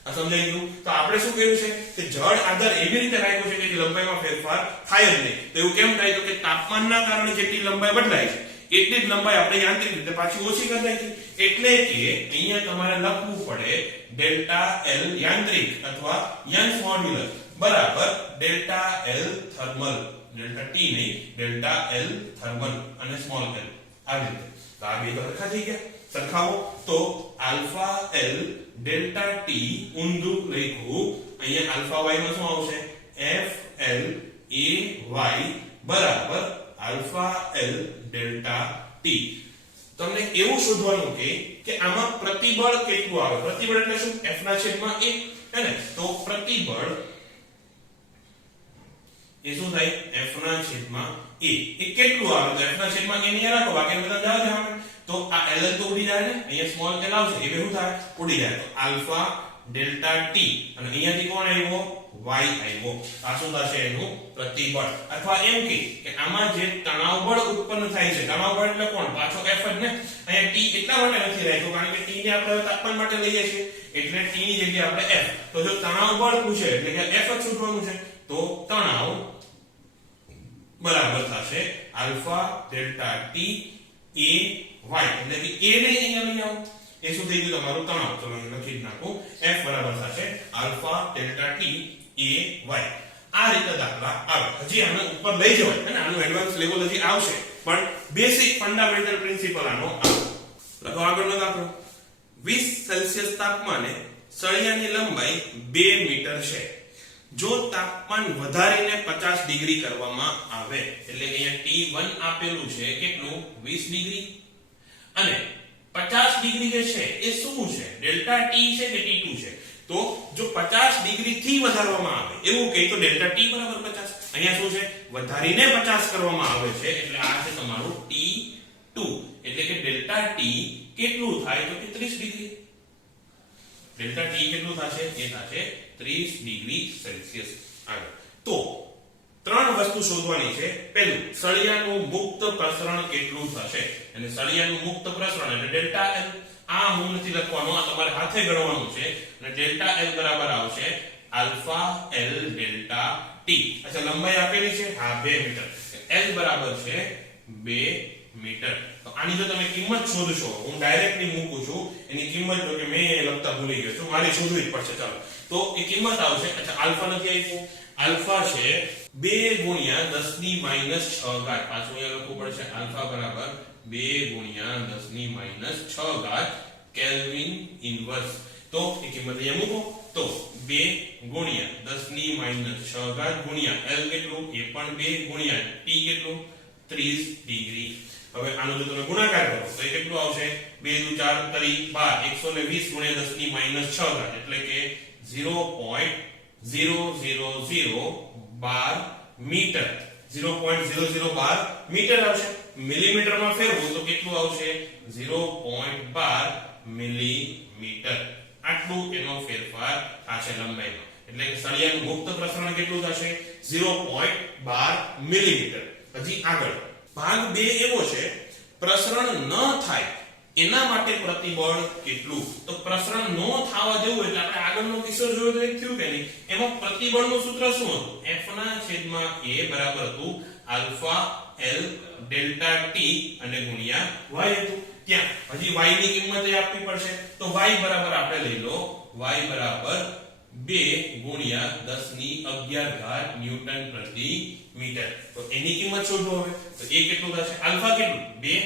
આ સમજાઈ ગયું તો આપણે શું કર્યું છે કે જડ આધાર એવી રીતે રાખ્યો છે કે લંબાઈમાં ફેરફાર થાય જ નહીં તો એવું કેમ થાય તો કે તાપમાનના કારણે જેટલી લંબાઈ બદલાય છે એટલી જ લંબાઈ આપણે યાંત્રિક રીતે પાછી ઓછી કરી નાખી એટલે કે અહીંયા તમારે લખવું પડે ડેલ્ટા એલ યાંત્રિક અથવા યંત્ર મોડ્યુલસ બરાબર delta L thermal delta T નહીં ડેલ્ટા એલ થર્મલ અને સ્મોલ એલ આવી રીતે તો આ બે સરખા થઈ ગયા સરખાવો તો આલ્ફા એલ ડેલ્ટા ટી ઊંધું લખ્યું અહીંયા આલ્ફા વાય માં શું આવશે એફ એલ એ વાય બરાબર આલ્ફા એલ ડેલ્ટા ટી તમને એવું શોધવાનું કે આમાં પ્રતિબળ કેટલું આવે પ્રતિબળ એટલે શું f ના છેદમાં a હે ને તો પ્રતિબળ એ શું થાય f ના છેદમાં a એ કેટલું આવે તો f ના છેદમાં a ને રાખો બાકી બધા જાવ છે આપણે તો આ l તો ઉડી જાય ને અહીંયા સ્મોલ l આવશે એ શું થાય ઉડી જાય તો આલ્ફા ડેલ્ટા ટી અને અહીંયાથી કોણ આવ્યો y આવ્યો આ શું થશે એનું પ્રતિબળ અથવા એમ કે આમાં જે તણાવ બળ ઉત્પન્ન થાય છે તણાવ બળ એટલે કોણ પાછો f જ ને અહીંયા t એટલા માટે નથી રાખ્યો કારણ કે t ને આપણે તાપમાન માટે લઈએ છીએ એટલે t ની જગ્યાએ આપણે f તો જો તણાવ બળ પૂછે એટલે કે f જ શોધવાનું છે તો તણાવ બરાબર થશે alpha delta T a y એટલે કે a ને અહીંયા લઈ આવો એ શું થઈ ગયું તમારું તણાવ ચલો લખી નાખો f બરાબર થશે alpha delta T a y આ રીતે દાખલા આવે હજી આને ઉપર લઈ જવાય અને આનું એડવાન્સ લેવલ હજી આવશે પણ બેસિક ફંડામેન્ટલ પ્રિન્સિપલ આનો આવે લખો આગળનો દાખલો 20 સેલ્સિયસ તાપમાને સળિયાની લંબાઈ 2 મીટર છે જો તાપમાન વધારીને 50 ડિગ્રી કરવામાં આવે એટલે કે અહીંયા T1 આપેલું છે કેટલું 20 ડિગ્રી અને 50 ડિગ્રી જે છે એ શું છે ડેલ્ટા ટી છે કે T2 છે તો જો 50 ડિગ્રી થી વધારવામાં આવે એવું કહે તો ડેલ્ટા ટી બરાબર 50 અહીંયા શું છે વધારીને 50 કરવામાં આવે છે એટલે આ છે તમારું T2 એટલે કે ડેલ્ટા ટી કેટલું થાય તો કે 30 ડિગ્રી ડેલ્ટા ટી કેટલું થશે એ થશે 30 ડિગ્રી સેલ્સિયસ આગળ તો ત્રણ વસ્તુ શોધવાની છે પહેલું સળિયાનું મુક્ત પ્રસરણ કેટલું થશે અને સળિયાનું મુક્ત પ્રસરણ એટલે ડેલ્ટા એલ આ હું નથી લખવાનો આ તમારે હાથે ગણવાનું છે અને ડેલ્ટા એલ બરાબર આવશે આલ્ફા એલ ડેલ્ટા ટી અચ્છા લંબાઈ આપેલી છે હા 2 મીટર એલ બરાબર છે 2 મીટર તો આની જો તમે કિંમત શોધશો હું ડાયરેક્ટલી મૂકું છું એની કિંમત જો કે મેં લખતા ભૂલી ગયો છું મારે શોધવી જ પડશે ચાલો તો એ કિંમત આવશે અચ્છા આલ્ફા નથી આપ્યું આલ્ફા છે 2 ગુણ્યા 10 ની માઈનસ 6 ઘાત પાછું અહીંયા લખવું પડશે આલ્ફા બરાબર 2 ગુણ્યા 10 ની માઈનસ 6 ઘાત કેલ્વિન ઇનવર્સ તો એ કિંમત અહીંયા મૂકો તો 2 ગુણ્યા 10 ની માઈનસ 6 ઘાત ગુણ્યા એલ કેટલું એ પણ 2 ગુણ્યા ટી કેટલું 30 ડિગ્રી હવે આનો જો તમે ગુણાકાર કરો તો એ કેટલું આવશે 2 દુ 4 તરી 12 120 ગુણ્યા 10 ની માઈનસ 6 ઘાત એટલે કે 0.00012 મીટર 0.0012 મીટર આવશે મિલીમીટરમાં ફેરવું તો કેટલું આવશે 0.12 મિલીમીટર આટલું એનો ફેરફાર થશે લંબાઈમાં એટલે કે સળિયાનું મુક્ત પ્રસરણ કેટલું થશે 0.12 મિલીમીટર પછી આગળ ભાગ 2 એવો છે પ્રસરણ ન થાય એના માટે પ્રતિબળ કેટલું તો પ્રસરણ ન થવા જેવું એટલે આપણે આગળનો કિસ્સો જોયો તો એક થયું કે નહીં એમાં પ્રતિબળનું સૂત્ર શું હતું F ના છેદમાં A બરાબર હતું આલ્ફા L ડેલ્ટા T અને ગુણ્યા y હતું ત્યાં હજી y ની કિંમત એ આપવી પડશે તો y બરાબર આપણે લઈ લો y બરાબર 2 ગુણ્યા 10 ની 11 ઘાત ન્યૂટન પ્રતિ મીટર તો એની કિંમત શોધો હવે તો એ કેટલું થશે આલ્ફા કેટલું 2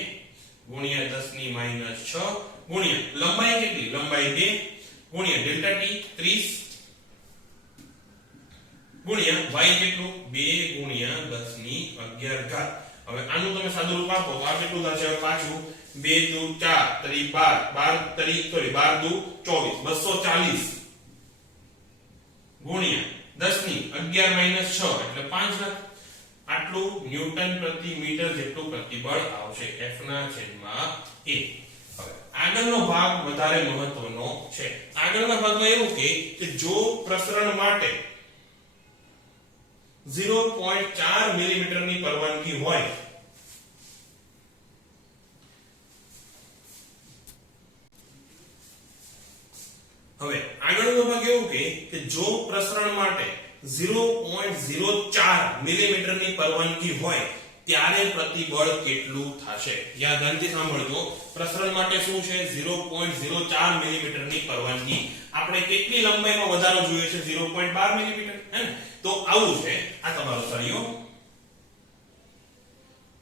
ગુણ્યા 10 ની -6 ગુણ્યા લંબાઈ કેટલી લંબાઈ 2 ગુણ્યા ડેલ્ટા T 30 ગુણ્યા y કેટલું 2 ગુણ્યા 10 ની 11 ઘાત હવે આનું તમે સાદું રૂપ આપો તો આ કેટલું થશે હવે પાછું 2 દુ 4 તરી 12 તરી સોરી 12 દુ 24 240 ગુણ્યા 10 ની 11 - 6 એટલે 5 ઘાત આટલું ન્યૂટન પ્રતિ મીટર જેટલું પ્રતિબળ આવશે F ના છેદમાં A હવે આગળનો ભાગ વધારે મહત્વનો છે આગળના ભાગમાં એવું કે જો પ્રસરણ માટે 0.4 મિલીમીટર ની પરવાનગી હોય હવે આગળનો ભાગ એવું કે જો પ્રસરણ માટે 0.04 મિલીમીટર ની પરવાનગી હોય ત્યારે પ્રતિબળ કેટલું થશે યાદ ધ્યાનથી સાંભળજો પ્રસરણ માટે શું છે 0.04 મિલીમીટર ની પરવાનગી આપણે કેટલી લંબાઈમાં વધારો જોઈએ છે 0.12 મિલીમીટર હે ને તો આવું છે આ તમારો સળિયો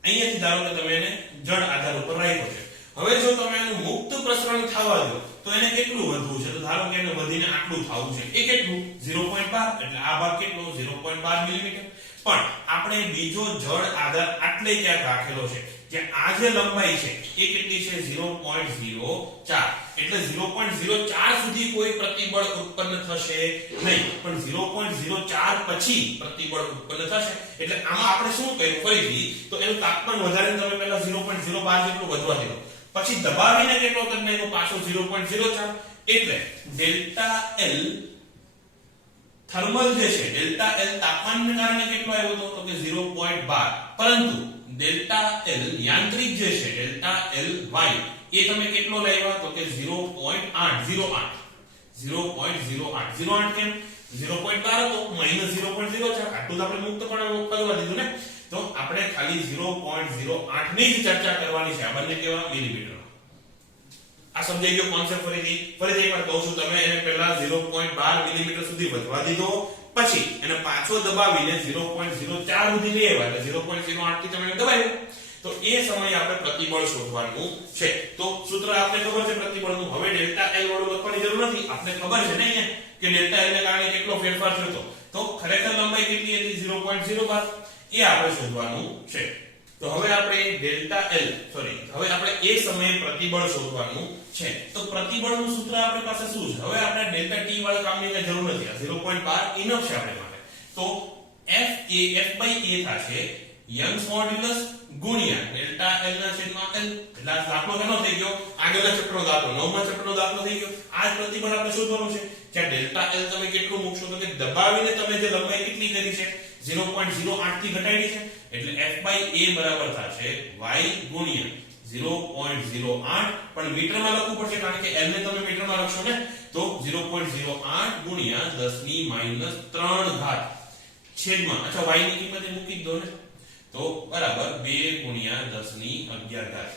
અહીંયાથી ધારો કે તમે એને જડ આધાર ઉપર રાખ્યો છે હવે જો તમે એનું મુક્ત પ્રસરણ થવા દો તો એને કેટલું વધવું છે તો ધારો કે એને વધીને આટલું થવું છે એ કેટલું 0.12 એટલે આ ભાગ કેટલો 0.12 મિલીમીટર પણ આપણે બીજો જડ આધાર આટલે ક્યાંક રાખેલો છે જે આ જે લંબાઈ છે એ કેટલી છે 0.04 એટલે 0.04 સુધી કોઈ પ્રતિબળ ઉત્પન્ન થશે નહીં પણ 0.04 પછી પ્રતિબળ ઉત્પન્ન થશે એટલે આમાં આપણે શું કર્યું ફરીથી તો એનું તાપમાન વધારીને તમે પહેલા 0.012 જેટલું વધવા દીધું પછી દબાવીને કેટલો કરી નાખ્યો પાછો 0.04 એટલે ડેલ્ટા L થર્મલ જે છે ડેલ્ટા L તાપમાનને કારણે કેટલો આવ્યો તો કે 0.12 પરંતુ ડેલ્ટા L યાંત્રિક જે છે ડેલ્ટા L y એ તમે કેટલો લાવ્યા તો કે 0.8 કેમ 0.12 તો -0.04 આટલું તો આપણે મુક્ત પણ કરવા દીધું ને તો આપણે ખાલી 0.08 ની જ ચર્ચા કરવાની છે આ બંને કેવા મિલીમીટર આ સમજાઈ ગયો કોન્સેપ્ટ ફરીથી એકવાર કહું છું તમે એને પહેલા 0.12 મિલીમીટર સુધી વધવા દીધો પછી એને પાછો દબાવીને 0.04 સુધી લઈ આવ્યા એટલે 0.08 થી તમે દબાવ્યું તો એ સમયે આપણે પ્રતિબળ શોધવાનું છે તો સૂત્ર આપણે ખબર છે પ્રતિબળનું હવે ડેલ્ટા L વાળું લખવાની જરૂર નથી આપણે ખબર છે ને અહીંયા કે ડેલ્ટા L ને કારણે કેટલો ફેરફાર થયો તો ખરેખર લંબાઈ કેટલી હતી 0.02 એ આપણે શોધવાનું છે તો હવે આપણે હવે આપણે એ સમયે પ્રતિબળ શોધવાનું છે તો પ્રતિબળનું સૂત્ર આપણી પાસે શું છે હવે આપણે ડેલ્ટા T વાળા કામની કઈ જરૂર નથી આ 0.12 ઇનફ છે આપણે માટે તો F/A થશે યંગ્સ મોડ્યુલસ ગુણ્યા ડેલ્ટા L ના છેદમાં L એટલે આ દાખલો કેનો થઈ ગયો આગળના ચેપ્ટરનો દાખલો 9મા ચેપ્ટરનો દાખલો થઈ ગયો આ જ પ્રતિબળ આપણે શોધવાનું છે જ્યાં ડેલ્ટા L તમે કેટલું મૂકશો તો કે દબાવીને તમે જે લંબાઈ કેટલી કરી છે 0.08 થી ઘટાડી છે એટલે F/A બરાબર થશે y ગુણ્યા 0.08 પણ મીટરમાં લખવું પડશે કારણ કે L ને તમે મીટરમાં લખશો ને તો 0.08 ગુણ્યા 10 ની -3 ઘાત છેદમાં અચ્છા y ની કિંમત મૂકી દો ને તો બરાબર 2 ગુણ્યા 10 ની 11 ઘાત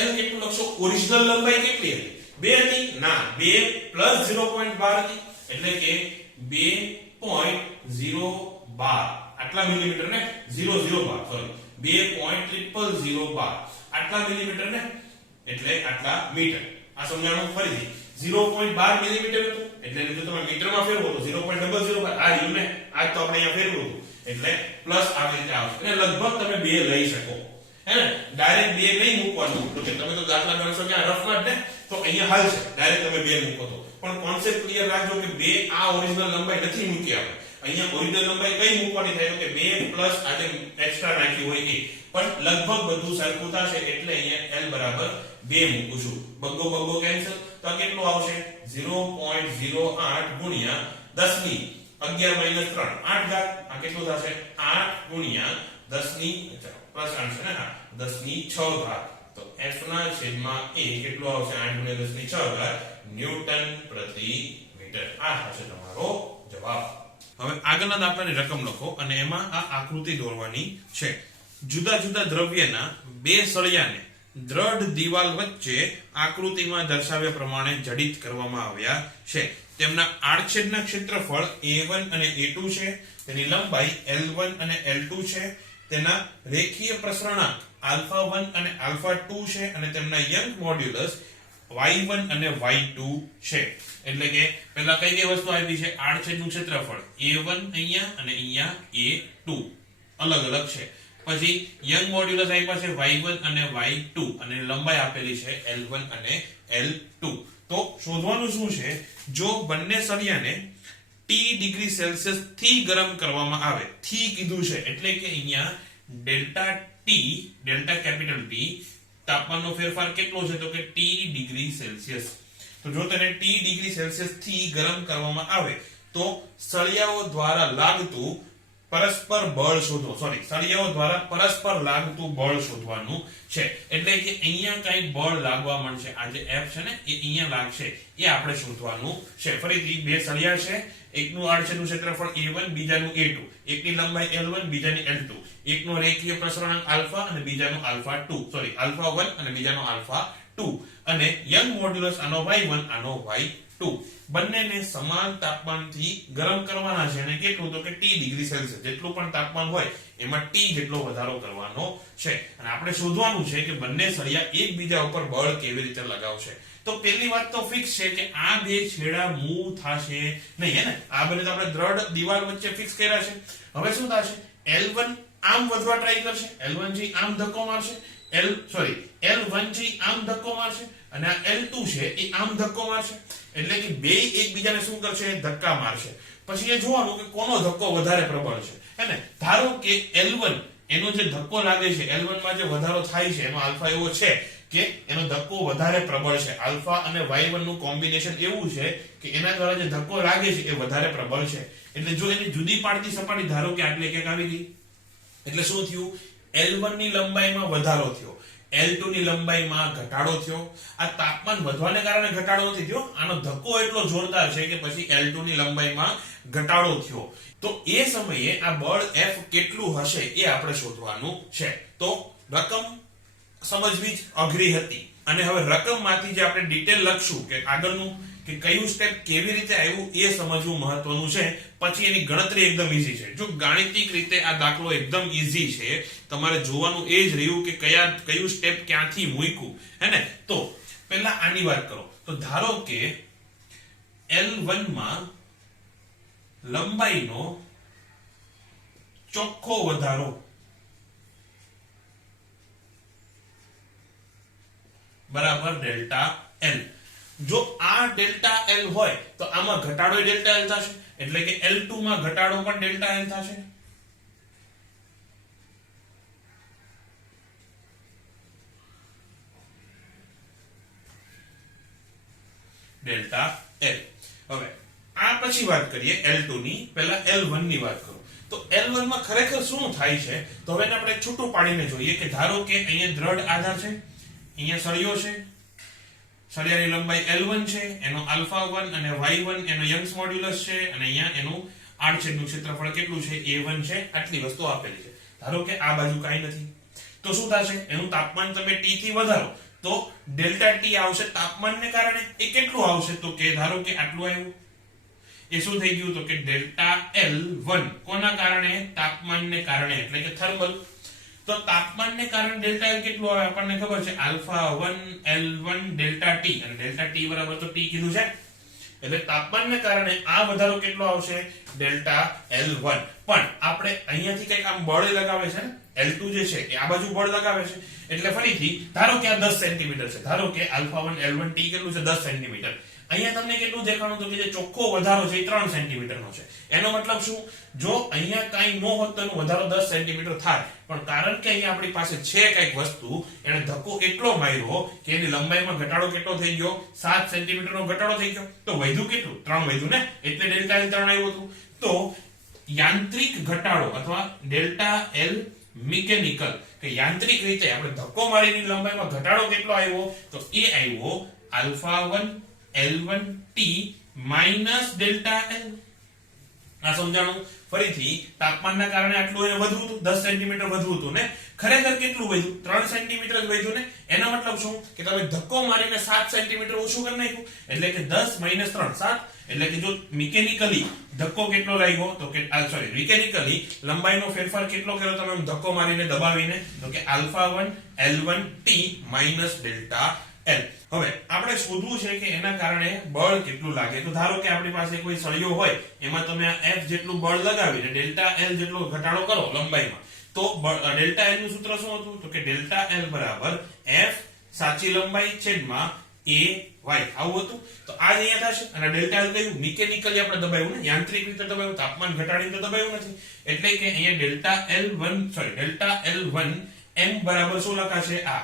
L કેટલું લખશો ઓરિજિનલ લંબાઈ કેટલી હતી 2 હતી ના 2 પ્લસ 0.12 હતી એટલે કે 2.012 આટલા મિલીમીટર ને 0.012 સોરી 2.00012 આટલા મિલીમીટર ને એટલે આટલા મીટર આ સમજાણું ફરીથી 0.12 મિલીમીટર હતું એટલે જો તમે મીટરમાં ફેરવો તો 0.005 આ રહ્યું ને આજ તો આપણે અહીંયા ફેરવું હતું એટલે પ્લસ આવી રીતે આવશે અને લગભગ તમે 2 લઈ શકો હે ને ડાયરેક્ટ 2 નહીં મૂકવાનું તો કે તમે તો દાખલા ગણશો કે આ રફમાં જ ને તો અહીંયા હાલ છે ડાયરેક્ટ તમે 2 મૂકો તો પણ કોન્સેપ્ટ ક્લિયર રાખજો કે 2 આ ઓરિજિનલ લંબાઈ નથી મૂકી આપણે અહીંયા ઓરિજિનલ લંબાઈ કઈ મૂકવાની થાય તો કે 2 પ્લસ આ જે એક્સ્ટ્રા નાખ્યું હોય એ, પણ લગભગ બધું સરખું થશે એટલે અહીંયા l બરાબર 2 મૂકું છું. બગ્ગો બગ્ગો કેન્સલ, તો આ કેટલું આવશે 0.08 ગુણ્યા 10 ની 11 - 3 8 ઘાત. આ કેટલું થશે 8 ગુણ્યા 10 ની પ્લસ આવશે ને, હા 10 ની 6 ઘાત. તો f ના છેદમાં a કેટલું આવશે 8 ગુણ્યા 10 ની 6 ઘાત ન્યૂટન પ્રતિ મીટર. આ થશે તમારો જવાબ. હવે આગળના દાખલાની રકમ લખો અને એમાં આ આકૃતિ દોરવાની છે. જુદા જુદા દ્રવ્યના બે સળિયાને દ્રઢ દિવાલ વચ્ચે આકૃતિમાં દર્શાવ્યા પ્રમાણે જડિત કરવામાં આવ્યા છે. તેમના આડછેદના ક્ષેત્રફળ a1 અને a2 છે. તેની લંબાઈ l1 અને l2 છે. તેના રેખીય પ્રસરણાંક α1 અને α2 છે અને તેમના યંગ મોડ્યુલસ y1 અને y2 છે. એટલે કે પહેલા કઈ કઈ વસ્તુ આવી છે, આડછેદનું ક્ષેત્રફળ a1 અહીંયા અને અહીંયા a2 અલગ અલગ છે. પછી યંગ મોડ્યુલસ આપ્યા છે y1 અને y2 અને લંબાઈ આપેલી છે l1 અને l2. તો શોધવાનું શું છે, જો બંને સળિયાને T ડિગ્રી સેલ્સિયસ થી ગરમ કરવામાં આવે, થી કીધું છે એટલે કે અહીંયા delta T, delta capital T તાપમાનનો ફેરફાર કેટલો છે તો કે T ડિગ્રી સેલ્સિયસ. તો જો તેને T ડિગ્રી સેલ્સિયસ થી ગરમ કરવામાં આવે તો સળિયાઓ દ્વારા લાગતું પરસ્પર બળ શોધો, સળિયાઓ દ્વારા પરસ્પર લાગતું બળ શોધવાનું છે. એટલે કે અહીંયા કઈ બળ લાગવા મળશે, આ જે F છે ને એ અહીંયા લાગશે, એ આપણે શોધવાનું છે. ફરીથી બે સળિયા છે, એકનું આડછેદનું ક્ષેત્રફળ a1 બીજાનું a2, એકની લંબાઈ l1 બીજાની l2, એકનો રેખીય પ્રસરણાંક આલ્ફા અને બીજાનો α1 અને બીજાનો α2 અને યંગ મોડ્યુલસ આનો y1 આનો y2. બંનેને સમાન તાપમાનથી ગરમ કરવાના છે અને કેટલું તો કે T ડિગ્રી સેલ્સિયસ. જેટલું પણ તાપમાન હોય એમાં T જેટલો વધારો કરવાનો છે અને આપણે શોધવાનું છે કે બંને સળિયા એકબીજા ઉપર બળ કેવી રીતે લગાવશે. તો પહેલી વાત તો ફિક્સ છે કે આ બે છેડા મૂવ થશે નહીં, હે ને. આ બંને તો આપણે દ્રઢ દિવાલ વચ્ચે ફિક્સ કર્યા છે. હવે શું થશે, L1 આમ વધવા ટ્રાય કરશે, L1 આમ ધક્કો મારશે, L1 આમ ધક્કો મારશે અને આ L2 છે એ આમ ધક્કો મારશે. એટલે કે બે એકબીજાને શું કરશે, ધક્કા મારશે. પછી એ જોવાનું કે કોનો ધક્કો વધારે પ્રબળ છે, હે ને. ધારો કે L1 એનો જે ધક્કો લાગે છે, L1 માં જે વધારો થાય છે એનો આલ્ફા એવો છે કે એનો ધક્કો વધારે પ્રબળ છે. આલ્ફા અને y1 નું કોમ્બિનેશન એવું છે કે એના દ્વારા જે ધક્કો લાગે છે એ વધારે પ્રબળ છે. એટલે જો એની જુદી પાડતી સપાટી ધારો કે આટલે ક્યાંક આવી ગઈ, એટલે શું થયું, L1 ની લંબાઈમાં વધારો થયો, L2 ની લંબાઈમાં ઘટાડો થયો. આ તાપમાન વધવાને કારણે ઘટાડો નથી થયો, આનો ધક્કો એટલો જોરદાર છે કે પછી L2 ની લંબાઈમાં ઘટાડો થયો. તો એ સમયે આ બળ F કેટલું હશે એ આપણે શોધવાનું છે. તો રકમ સમજવી જ અઘરી હતી અને હવે રકમમાંથી જે આપણે ડિટેલ લખશું કે આગળનું કે કયું સ્ટેપ કેવી રીતે આવ્યું એ સમજવું મહત્વનું છે. પછી એની ગણતરી એકદમ ઈઝી છે. જો ગાણિતિક રીતે આ દાખલો એકદમ ઈઝી છે, તમારે જોવાનું એ જ રહ્યું કે કયું સ્ટેપ ક્યાંથી મૂક્યું, હે ને. તો પહેલા આની વાત કરો. તો ધારો કે L1 માં લંબાઈનો ચોખ્ખો વધારો બરાબર ડેલ્ટા L. જો આ ડેલ્ટા L હોય તો આમાં ઘટાડો ડેલ્ટા L થશે, એટલે કે L2 માં ઘટાડો પણ ડેલ્ટા L થશે. Delta L. હવે આ પછી વાત કરીએ L2 ની, પહેલા L1 ની વાત કરું. તો L1 માં ખરેખર શું થાય છે તો હવે આપણે છૂટું પાડીને જોઈએ કે ધારો કે અહીંયા દ્રઢ આધાર છે, અહીંયા સળિયો છે, સળિયાની લંબાઈ L1 છે, એનો α1 અને y1 એનો યંગ્સ મોડ્યુલસ છે અને અહીંયા એનું આડછેદનું ક્ષેત્રફળ કેટલું છે, a1 છે. આટલી વસ્તુ આપેલી છે. ધારો કે આ બાજુ કાંઈ નથી તો શું થશે, એનું તાપમાન તમે T થી વધારો તો ડેલ્ટા T આવશે તાપમાનને કારણે. એ કેટલું આવશે તો કે ધારો કે આટલું આવ્યું, એ શું થઈ ગયું તો કે ડેલ્ટા L1 કોના કારણે, તાપમાનને કારણે, એટલે કે થર્મલ. તો તાપમાનને કારણે ડેલ્ટા L કેટલું આવે આપણને ખબર છે, α1 L1 ડેલ્ટા T, અને ડેલ્ટા T બરાબર તો T કીધું છે. એટલે તાપમાનને કારણે આ વધારો કેટલો આવશે, ડેલ્ટા L1. પણ આપણે અહીંયાથી કંઈક આમ બળ લગાવે છે ને, L2 જે છે એ આ બાજુ બળ લગાવે છે. એટલે ફરીથી ધારો કે આ 10 સેન્ટીમીટર છે, ધારો કે α1 L1 T કેટલું છે 10 સેન્ટીમીટર. અહીંયા તમને કેટલું દેખાણું તો કે જે ચોખ્ખો વધારો છે એ 3 સેન્ટીમીટર નો છે. એનો મતલબ શું, જો અહીંયા કાંઈ ન હોત તો એનો વધારો 10 સેન્ટીમીટર થાય, પણ કારણ કે અહીંયા આપણી પાસે છે કઈક વસ્તુ, એને ધક્કો એટલો માર્યો કે એની લંબાઈમાં ઘટાડો કેટલો થઈ ગયો, 7 સેન્ટીમીટર નો ઘટાડો થઈ ગયો. તો વધ્યું કેટલું, 3 વધ્યું ને, એટલે ડેલ્ટા એલ 3 આવ્યું હતું. તો યાંત્રિક ઘટાડો અથવા ડેલ્ટા એલ મિકેનિકલ કે યાંત્રિક રીતે આપણે ધક્કો મારીની લંબાઈમાં ઘટાડો કેટલો આવ્યો, તો એ આવ્યો alpha 1 L1 T minus delta L. આ સમજાણું. ફરીથી તાપમાનના કારણે આટલું એને વધવું હતું, 10 સેન્ટીમીટર વધવું હતું ને, ખરેખર કેટલું વધ્યું, 3 સેન્ટીમીટર જ વધ્યું ને. એનો મતલબ શું કે તમે ધક્કો મારીને 7 સેન્ટીમીટર ઓછું કરી નાખ્યું, એટલે કે 10 - 3 7. એટલે કે જો મિકેનિકલી ધક્કો કેટલો લાગ્યો તો કે સોરી મિકેનિકલી લંબાઈનો ફેરફાર કેટલો કર્યો તમે ધક્કો મારીને દબાવીને, તો કે alpha 1 L1 T minus delta L. હવે આપણે શોધવું છે કે એના કારણે બળ કેટલું લાગે. તો ધારો કે આપણી પાસે કોઈ સળિયો હોય, એમાં તમે આ F જેટલું બળ લગાવીને ડેલ્ટા એલ જેટલો ઘટાડો કરો લંબાઈમાં, તો ડેલ્ટા એલ નું સૂત્ર શું હતું, તો કે ડેલ્ટા એલ બરાબર F સાચી લંબાઈ છેદમાં a y. આવું હતું. તો આ અહીંયા થશે. અને ડેલ્ટા એલ કયું, મિકેનિકલી આપણે દબાવ્યું ને, યાંત્રિક રીતે દબાવ્યું, તાપમાન ઘટાડીને તો દબાવ્યું નથી. એટલે કે અહીંયા ડેલ્ટા L1 m બરાબર શું લખાશે, આ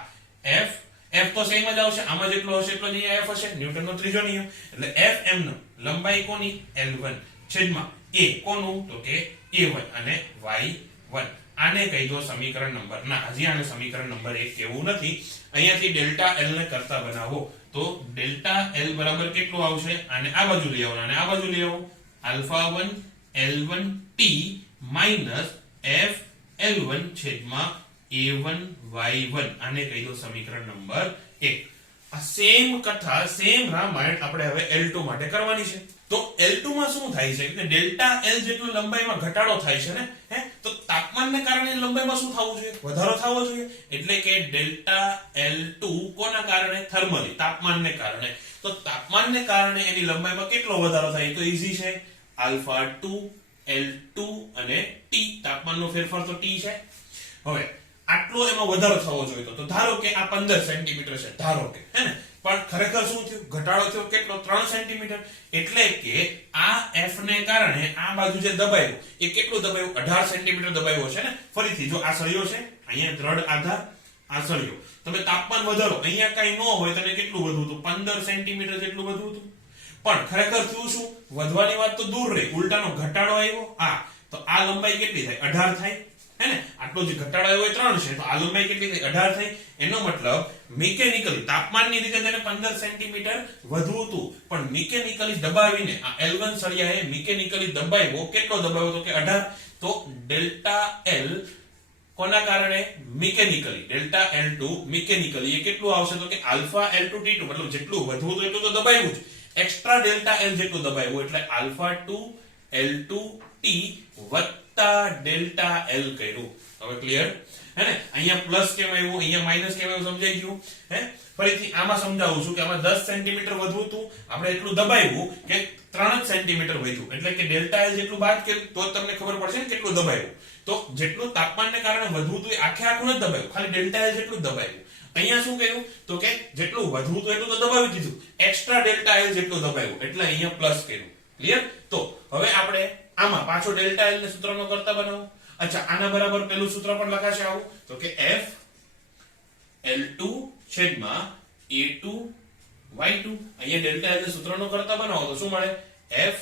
F તો સેમ જ આવશે, આમાં જેટલો હશે એટલો જ અહીંયા F હશે, ન્યૂટનનો ત્રીજો નિયમ. એટલે F m નો લંબાઈ કોની, L1 છેદમાં a કોનું, તો કે a1 અને y1. આને કહી દો સમીકરણ નંબર, ના હજી આને સમીકરણ નંબર 1 કેવું નથી. અહીંયાથી ડેલ્ટા એલ ને કરતા બનાવો તો ડેલ્ટા એલ બરાબર કેટલું આવશે, આને આ બાજુ લઈ આવો અને આ બાજુ લઈ આવો, alpha 1 L1 T minus F L1 છેદમાં a1 y1. આને કહી દો સમીકરણ નંબર 1. આ સેમ કથા, સેમ રામાયણ આપણે હવે L2 માટે કરવાની છે. તો L2 માં શું થાય છે કે ડેલ્ટા એલ જેટલો લંબાઈમાં ઘટાડો થાય છે ને, તો તાપમાનને કારણે લંબાઈમાં શું થવું જોઈએ, વધારો થવો જોઈએ. એટલે કે ડેલ્ટા L2 કોના કારણે, થર્મલી તાપમાનને કારણે. તો તાપમાનને કારણે એની લંબાઈમાં કેટલો વધારો થાય, તો ઈઝી છે, આલ્ફા 2 L2 અને T. તાપમાનનો ફેરફાર તો T છે. હવે આટલો એમાં વધારો થવો જોઈએ. તો ધારો કે આ 15 સેન્ટીમીટર છે, ધારો કે, હે ને, પણ ખરેખર શું થયું, ઘટાડો થયો કેટલો, 3 સેન્ટીમીટર. એટલે કે આ F ને કારણે આ બાજુ જે દબાયું એ કેટલું દબાયું, 18 સેન્ટીમીટર દબાયું છે ને. ફરીથી જો આ સળિયો છે, અહીંયા દ્રઢ આધાર, આ સળિયો, તમે તાપમાન વધારો, અહીંયા કઈ ન હોય તો કેટલું વધવું હતું, 15 સેન્ટીમીટર જેટલું વધવું હતું. પણ ખરેખર થયું શું, વધવાની વાત તો દૂર રહી, ઉલટાનો ઘટાડો આવ્યો. તો આ લંબાઈ કેટલી થાય, 18 થાય, હે ને. આટલો જે ઘટાડો આવ્યો એ 3 છે, તો આ લંબાઈ કેટલી થઈ, 18 થઈ. એનો મતલબ મિકેનિકલી તાપમાનની રીતે તેને 15 સેન્ટીમીટર વધવું હતું, પણ મિકેનિકલી દબાવીને આ L1 સળિયાએ મિકેનિકલી દબાવ્યો, કેટલો દબાવ્યો તો કે 18. તો ડેલ્ટા એલ કોના કારણે, મિકેનિકલી, ડેલ્ટા L2 મિકેનિકલી એ કેટલું આવશે, તો કે આલ્ફા L2 T2. મતલબ જેટલું વધવું હતું એટલું તો દબાવ્યું જ, એક્સ્ટ્રા ડેલ્ટા એલ જેટલું દબાવ્યું, એટલે આલ્ફા 2 L2 T વત્તા ડેલ્ટા એલ કર્યું. હવે ક્લિયર, હે ને. અહીંયા પ્લસ કેમ આવ્યું, અહીંયા માઈનસ કેમ આવ્યું, સમજાઈ ગયું. ફરીથી આમાં સમજાવું છું કે આમાં 10 સેન્ટીમીટર વધવું હતું, આપણે એટલું દબાવ્યું કે 3 સેન્ટીમીટર વધ્યું, એટલે કે ડેલ્ટા એલ જેટલું બાદ કર્યું તો તમને ખબર પડશે ને કેટલું દબાવ્યું. તો જેટલું તાપમાનને કારણે વધવું હતું એ આખે આખું નથી દબાવ્યું, ખાલી ડેલ્ટા એલ જેટલું દબાવ્યું. અહીંયા શું કર્યું, તો કે જેટલું વધવું હતું એટલું તો દબાવી દીધું, એક્સ્ટ્રા ડેલ્ટા એલ જેટલું દબાવ્યું, એટલે અહીંયા પ્લસ કર્યું. ક્લિયર. તો હવે આપણે આમાં પાછો ડેલ્ટા એલ ને સૂત્રનો કરતા બનાવો. અચ્છા, આના બરાબર પેલું સૂત્ર પણ લખાશે આવું, તો કે F L2 છેદમાં A2 Y2. અહીંયા ડેલ્ટા એલ ને સૂત્રનો કરતા બનાવો તો શું મળે, F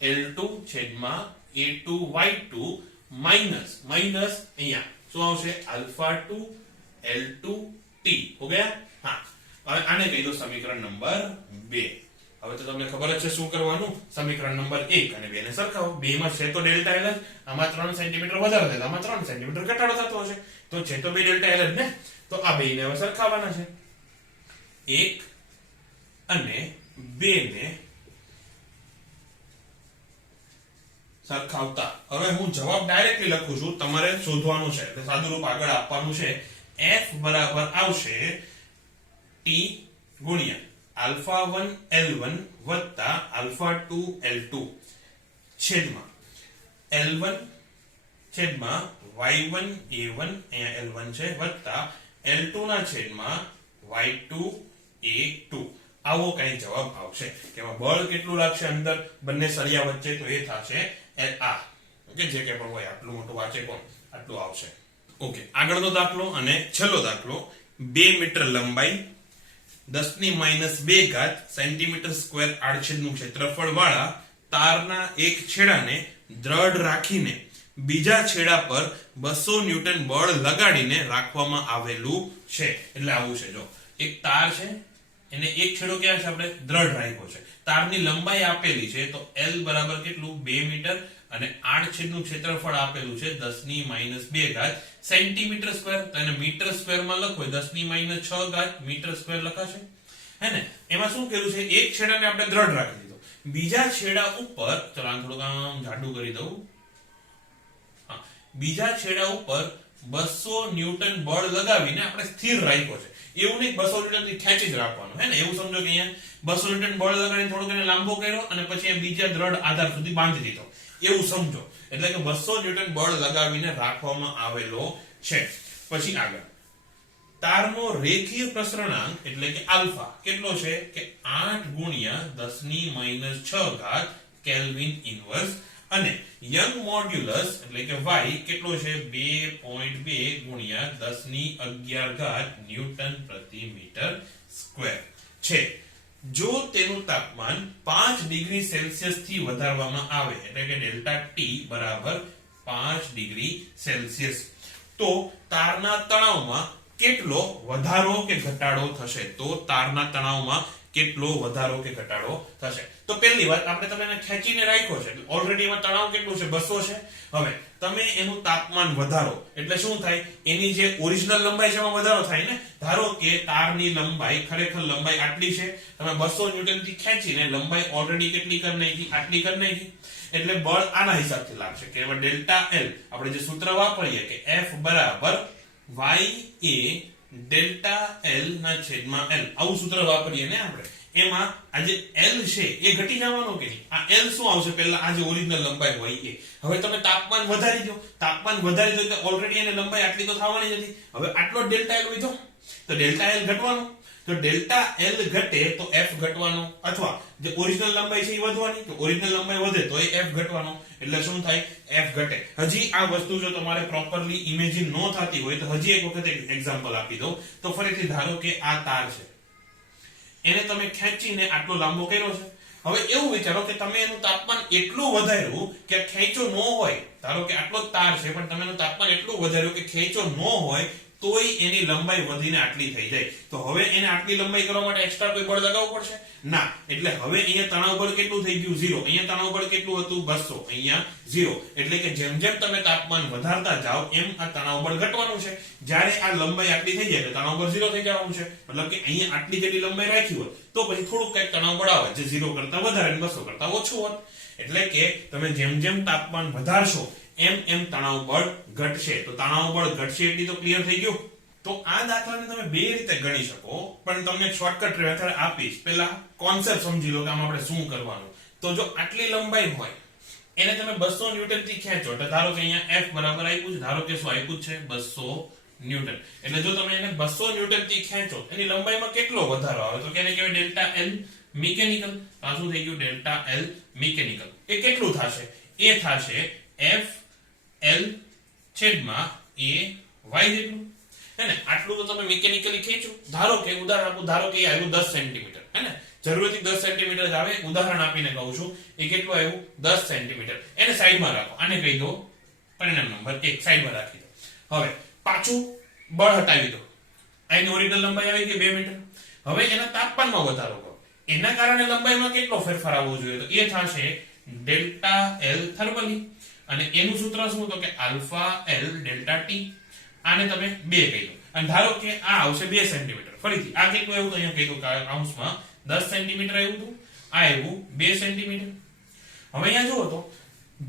L2 છેદમાં A2 Y2 માઈનસ અહીંયા શું આવશે, આલ્ફા 2 L2 T. હો ગયા. હા, હવે આને કહી દો સમીકરણ નંબર 2. હવે તો તમને ખબર જ છે શું કરવાનું, સમીકરણ નંબર 1 અને 2 ને સરખાવો. બે માં છે તો ડેલ્ટા એલ જ, આમાં 3 સેન્ટીમીટર વધારો થાય, આમાં 3 સેન્ટીમીટર ઘટાડો થતો હશે, તો છે તો બે ડેલ્ટા એલ જ ને. તો આ બે ને હવે સરખાવવાના છે, 1 અને 2 ને સરખાવતા. હવે હું જવાબ ડાયરેક્ટલી લખું છું, તમારે શોધવાનું છે, એટલે સાદું રૂપ આગળ આપવાનું છે. F બરાબર આવશે T ગુણ્યા આલ્ફા 1 L1 વત્તા આલ્ફા 2 L2 છેદમાં L1 છેદમાં Y1 A1 અહીંયા L1 છે વત્તા L2 ના છેદમાં Y2 A2. આવો કઈ જવાબ આવશે કે બળ કેટલું લાગશે અંદર બંને સળિયા વચ્ચે, તો એ થશે આ ઓકે, જે કે પણ હોય આટલું મોટું વાંચે કોણ આટલું આવશે. ઓકે, આગળનો દાખલો અને છેલ્લો દાખલો. 2 મીટર લંબાઈ 10⁻2 સેન્ટીમીટર સ્ક્વેર આડછેદનું ક્ષેત્રફળ વાળા તારના એક છેડાને દ્રઢ રાખીને બીજા છેડા પર 200 ન્યૂટન બળ લગાડીને રાખવામાં આવેલું છે. એટલે આવું છે, જો એક તાર છે, એને એક છેડો ક્યાં છે આપણે દ્રઢ રાખ્યો છે, તારની લંબાઈ આપેલી છે, તો L બરાબર કેટલું 2 મીટર અને આડછેદનું ક્ષેત્રફળ આપેલું છે 10⁻2 સેન્ટીમીટર સ્ક્વેર, તો એને મીટર સ્ક્વેર માં લખો 10⁻6 મીટર સ્ક્વેર લખાશે હે ને. એમાં શું કર્યું છે, એક છેડાને આપણે દ્રઢ રાખી દીધો, બીજા છેડા ઉપર ચલો આ થોડુંક આમ જાડું કરી દઉં, બીજા છેડા ઉપર 200 ન્યૂટન બળ લગાવીને આપણે સ્થિર રાખ્યો છે. એવું નહીં 200 ન્યૂટન થી ખેંચી જ રાખવાનું હે ને. એવું સમજો કે અહીંયા 200 ન્યૂટન બળ લગાડીને થોડુંક એને લાંબો કર્યો અને પછી બીજા દ્રઢ આધાર સુધી બાંધી દીધો, એવું સમજો. એટલે કે 200 ન્યૂટન બળ લગાવીને રાખવામાં આવેલો છે. પછી આગળ તારનો રેખીય પ્રસરણાંક એટલે કે આલ્ફા કેટલો છે કે 8 ગુણ્યા 10⁻6 કેલ્વિન ઇન્વર્સ અને યંગ મોડ્યુલસ એટલે કે y કેટલો છે 2.2 ગુણ્યા 10⁻11 ન્યૂટન પ્રતિ મીટર સ્ક્વેર છે. જો તેનું તાપમાન 5 ડિગ્રી સેલ્સિયસ થી વધારવામાં આવે એટલે કે ડેલ્ટા ટી બરાબર 5 ડિગ્રી સેલ્સિયસ, તો તારના તણાવમાં કેટલો વધારો કે ઘટાડો થશે? તો તારના તણાવમાં કેટલો વધારો કે ઘટાડો થશે? તો પહેલી વાત આપણે તમે એને ખેંચીને રાખ્યો છે, ઓલરેડી એમાં તણાવ કેટલું છે 200 છે. હવે તમે એનું તાપમાન વધારો એટલે શું થાય, એની જે ઓરિજિનલ લંબાઈ છે એમાં વધારો થાય ને. ધારો કે તારની લંબાઈ ખરેખર લંબાઈ આટલી છે, તમે 200 ન્યૂટન થી ખેંચીને લંબાઈ ઓલરેડી કેટલી કરી નાખી, આટલી કરી નાખી, એટલે બળ આના હિસાબથી લાગશે કે ડેલ્ટા L આપણે જે સૂત્ર વાપરીએ કે F બરાબર y એ ડેલ્ટા L ના છેદમાં L, આવું સૂત્ર વાપરીએ ને આપણે. એમાં આ જે L છે એ ઘટી જવાનો કે નહીં, આ L શું આવશે પહેલા આ જે ઓરિજિનલ લંબાઈ હોય એ. હવે તમે તાપમાન વધારી દો, તાપમાન વધારી દો એટલે ઓલરેડી એને લંબાઈ આટલી તો થવાની જ હતી, હવે આટલો ડેલ્ટા L વધ્યો તો ડેલ્ટા L ઘટવાનો, તો ડેલ્ટા L ઘટે તો F ઘટવાનો, અથવા જે ઓરિજિનલ લંબાઈ છે એ વધવાની, તો ઓરિજિનલ લંબાઈ વધે તો એ F ઘટવાનો, એટલે શું થાય F ઘટે. હજી આ વસ્તુ જો તમારે પ્રોપરલી ઇમેજિન ન થતી હોય તો હજી એક વખત એક્ઝામ્પલ આપી દઉં. તો ફરીથી ધારો કે આ તાર છે, એને તમે ખેંચીને આટલો લાંબો કર્યો છે. હવે એવું વિચારો કે તમે એનું તાપમાન એટલું વધાર્યું કે ખેંચો ન હોય, ધારો કે આટલો જ તાર છે પણ તમે એનું તાપમાન એટલું વધાર્યું કે ખેંચો ન હોય તોય એની લંબાઈ વધીને આટલી થઈ જાય. તો હવે એને આટલી લંબાઈ કરવા માટે એક્સ્ટ્રા કોઈ બળ લગાવવું પડશે ના. એટલે હવે અહીંયા તણાવ બળ કેટલું થઈ ગયું 0, અહીંયા તણાવ બળ કેટલું હતું 200, અહીંયા 0. એટલે કે જેમ જેમ તમે તાપમાન વધારતા જાઓ એમ આ તણાવ બળ ઘટવાનું છે. જ્યારે આ લંબાઈ આટલી થઈ જાય તો તણાવ બળ 0 થઈ જવાનું છે. મતલબ કે અહીંયા આટલી જેટલી લંબાઈ રાખી હોય તો પછી થોડુંક કંઈક તણાવ બળ આવે જે 0 કરતા વધારે અને 200 કરતા ઓછું હોત. એટલે કે તમે જેમ જેમ તાપમાન વધારશો એમ એમ તણાવ બળ ઘટશે. તો તણાવ બળ ઘટશે એટલી તો ક્લિયર થઈ ગયું. તો આ દાખલાને તમે બે રીતે ગણી શકો, પણ તમને શોર્ટકટ મેથડ આપીશ. પહેલા કોન્સેપ્ટ સમજી લો કે આમાં આપણે શું કરવાનું. તો જો આટલી લંબાઈ હોય એને તમે 200 ન્યૂટન થી ખેંચો, તો ધારો કે અહીંયા F બરાબર આપ્યું છે, ધારો કે શું આપ્યું છે 200 ન્યૂટન. એટલે જો તમે એને 200 ન્યૂટન થી ખેંચો એની લંબાઈમાં કેટલો વધારો આવે તો કેને કહેવાય ડેલ્ટા L મિકેનિકલ. આ શું થઈ ગયું ડેલ્ટા L મિકેનિકલ. એ કેટલું થશે? એ થશે F L છેદમાં A y જેટલું હે ને. આટલું તો તમે મિકેનિકલી ખેંચો. ધારો કે ઉદાહરણ આપું, ધારો કે આવ્યું 10 સેન્ટીમીટર હે ને, જરૂરથી 10 સેન્ટીમીટર જ આવે. ઉદાહરણ આપીને કહું છું એ કેટલું આવ્યું 10 સેન્ટીમીટર. એને સાઈડમાં રાખો, આને કહી દો પરિણામ નંબર 1 સાઈડમાં રાખી દો. હવે પાછું બળ હટાવી દો, આની ઓરિજિનલ લંબાઈ આવી ગઈ 2 મીટર. હવે એના તાપમાનમાં વધારો કરો, એના કારણે લંબાઈમાં કેટલો ફેરફાર આવવો જોઈએ? તો એ થશે ડેલ્ટા L થર્મલી, અને એનું સૂત્ર શું તો કે આલ્ફા L ડેલ્ટા ટી. આને તમે 2 કહી દો અને ધારો કે આ આવશે 2 સેન્ટીમીટર. ફરીથી આ કેટલું આવ્યું તો અહીંયા કહી દો કાઉન્સમાં 10 સેન્ટીમીટર આવ્યું હતું, આ આવ્યું 2 સેન્ટીમીટર. હવે અહીંયા જુઓ તો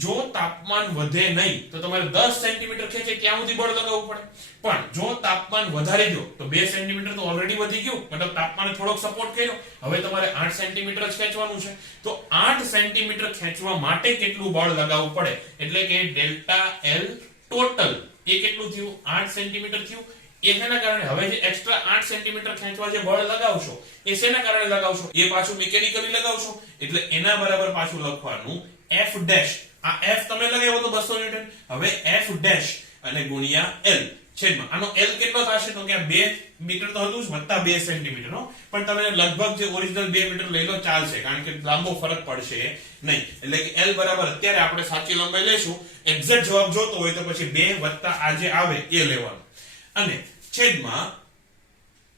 જો તાપમાન વધે નહીં તો તમારે 10 સેન્ટીમીટર ખેંચે ત્યાં સુધી બળ લગાવવું પડે. પણ જો તાપમાન વધારી દો તો 2 સેન્ટીમીટર તો ઓલરેડી વધી ગયું, મતલબ તાપમાને થોડોક સપોર્ટ કર્યો. હવે તમારે 8 સેન્ટીમીટર જ ખેંચવાનું છે. તો 8 સેન્ટીમીટર ખેંચવા માટે કેટલું બળ લગાવવું પડે? એટલે કે ડેલ્ટા L ટોટલ એ કેટલું થયું 8 સેન્ટીમીટર થયું. એ શેના કારણે હવે જે એક્સ્ટ્રા 8 સેન્ટીમીટર ખેંચવા જે બળ લગાવશો એ શેના કારણે લગાવશો એ પાછું મિકેનિકલી લગાવશો એટલે એના બરાબર પાછું લખવાનું F ડેશ આ F તમે લગાવ્યો તો 200 ન્યૂટન હવે F ડેશ અને ગુણ્યા L છેદમાં આનો L કેટલો થશે તો કે 2 મીટર તો હતું જ વત્તા 2 સેન્ટીમીટર નો પણ તમે લગભગ જે ઓરિજિનલ 2 મીટર લઈ લો ચાલશે કારણ કે લાંબો ફરક પડશે નહીં એટલે કે L બરાબર અત્યારે આપણે સાચી લંબાઈ લેશું એક્ઝેક્ટ જવાબ જોતો હોય તો પછી 2 વત્તા આ જે આવે એ લેવાનું અને છેદમાં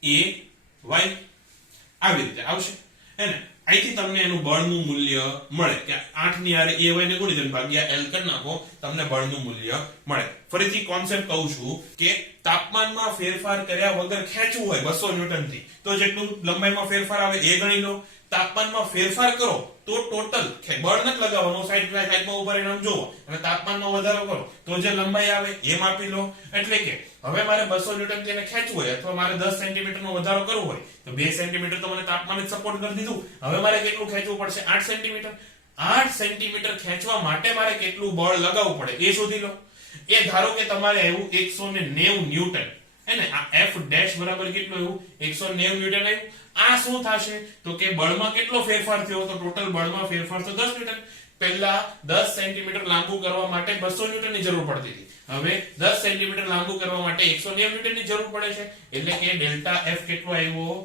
a y આવી રીતે આવશે અને અહીંથી તમને એનું બળનું મૂલ્ય મળે કે 8 ની હારે a y ને ગુણી દો ભાગ્યા l કરી નાખો તમને બળનું મૂલ્ય મળે ફરીથી કોન્સેપ્ટ કહું છું કે તાપમાનમાં ફેરફાર કર્યા વગર ખેંચવું હોય 200 ન્યૂટન થી તો જેટલું લંબાઈમાં ફેરફાર આવે એ ગણી લો તાપમાનમાં ફેરફાર કરો તો ટોટલ બળ નથી લગાવવાનું સાઈડમાં ઉભા રહીને જોવો અને તાપમાનમાં વધારો કરો તો જે લંબાઈ આવે એ માપી લો એટલે કે હવે મારે 200 ન્યૂટન તેને ખેંચવું હોય અથવા મારે 10 સેન્ટીમીટર નો વધારો કરવો હોય તો 2 સેન્ટીમીટર તો મને તાપમાને જ સપોર્ટ કરી દીધું હવે મારે કેટલું ખેંચવું પડશે 8 સેન્ટીમીટર 8 સેન્ટીમીટર ખેંચવા માટે મારે કેટલું બળ લગાવવું પડે એ શોધી લો એ ધારો કે તમારે આવ્યું 190 ન્યૂટન હે ને આ F ડેશ બરાબર કેટલું આવ્યું 190 ન્યૂટન આવ્યું આ શું થશે તો કે બળમાં કેટલો ફેરફાર થયો તો ટોટલ બળમાં ફેરફાર તો 10 ન્યૂટન પહેલા 10 સેન્ટીમીટર લાંબુ કરવા માટે 200 ન્યૂટનની જરૂર પડતી હતી હવે 10 સેન્ટીમીટર લાંબુ કરવા માટે 190 ન્યૂટનની જરૂર પડે છે એટલે કે ડેલ્ટા F કેટલો આવ્યો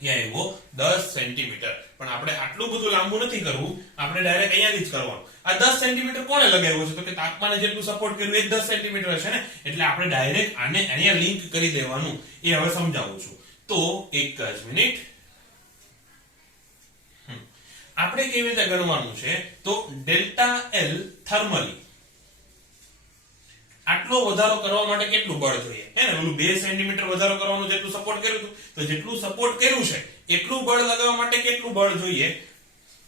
એ આવ્યો 10 સેન્ટીમીટર પણ આપણે આટલું બધું લાંબુ નથી કરવું આપણે ડાયરેક્ટ અહીંયાથી જ કરવાનું આ 10 સેન્ટીમીટર કોણે લગાવ્યો છે તો કે તાપમાને જેટલું સપોર્ટ કર્યું એ 10 સેન્ટીમીટર હશે ને એટલે આપણે ડાયરેક્ટ આને અહીંયા લિંક કરી દેવાનું એ હવે સમજાવું છું તો એક જ મિનિટ આપણે કેવી રીતે ગણવાનું છે તો ડેલ્ટા L થર્મલી આટલો વધારો કરવા માટે કેટલું બળ જોઈએ હે ને ઓલું 2 સેન્ટીમીટર વધારો કરવાનું જેટલું સપોર્ટ કર્યું તો જેટલું સપોર્ટ કર્યું છે એટલું બળ લગાવવા માટે કેટલું બળ જોઈએ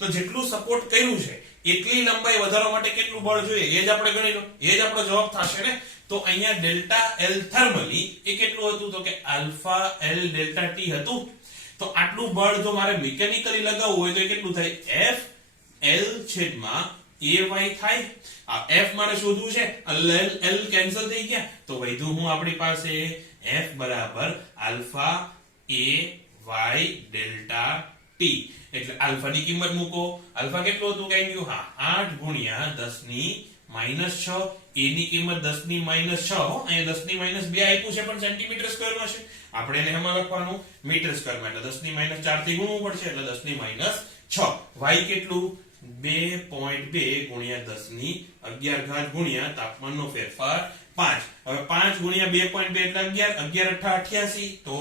તો જેટલું સપોર્ટ કર્યું છે એટલી લંબાઈ વધારવા માટે કેટલું બળ જોઈએ એ જ આપણે ગણી લો એ જ આપણો જવાબ થશે ને તો અહીંયા ડેલ્ટા L થર્મલી એ કેટલું હતું તો કે આલ્ફા L ડેલ્ટા T હતું તો આટલું બળ જો મારે મિકેનિકલી લગાવવું હોય તો એ કેટલું થાય F L છેદમાં ay થાય આ F મારે શોધવું છે L કેન્સલ થઈ ગયા તો વધ્યું હું આપણી પાસે F બરાબર alpha a y delta T એટલે આલ્ફા ની કિંમત મૂકો આલ્ફા કેટલું હતું કઈ ગયું હા 8 ગુણ્યા 10 ની -6 a ની કિંમત 10 ની -6 અહીંયા 10 ની -2 આપ્યું છે પણ સેન્ટીમીટર સ્ક્વેર માં છે આપણે એને એમાં લખવાનું મીટર સ્ક્વેર માં એટલે 10 ની -4 થી ગુણવું પડશે એટલે 10 ની -6 y કેટલું 2.2 ગુણ્યા 10 ની 11 ઘાત ગુણ્યા તાપમાનનો ફેરફાર 5 હવે 5 ગુણ્યા 2.2 એટલે 11 11 88 તો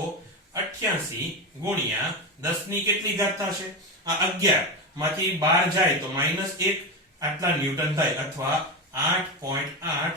88 ગુણ્યા 10 ની કેટલી ઘાત થશે આ 11 માંથી 12 જાય તો -1 આટલા ન્યૂટન થાય અથવા 8.8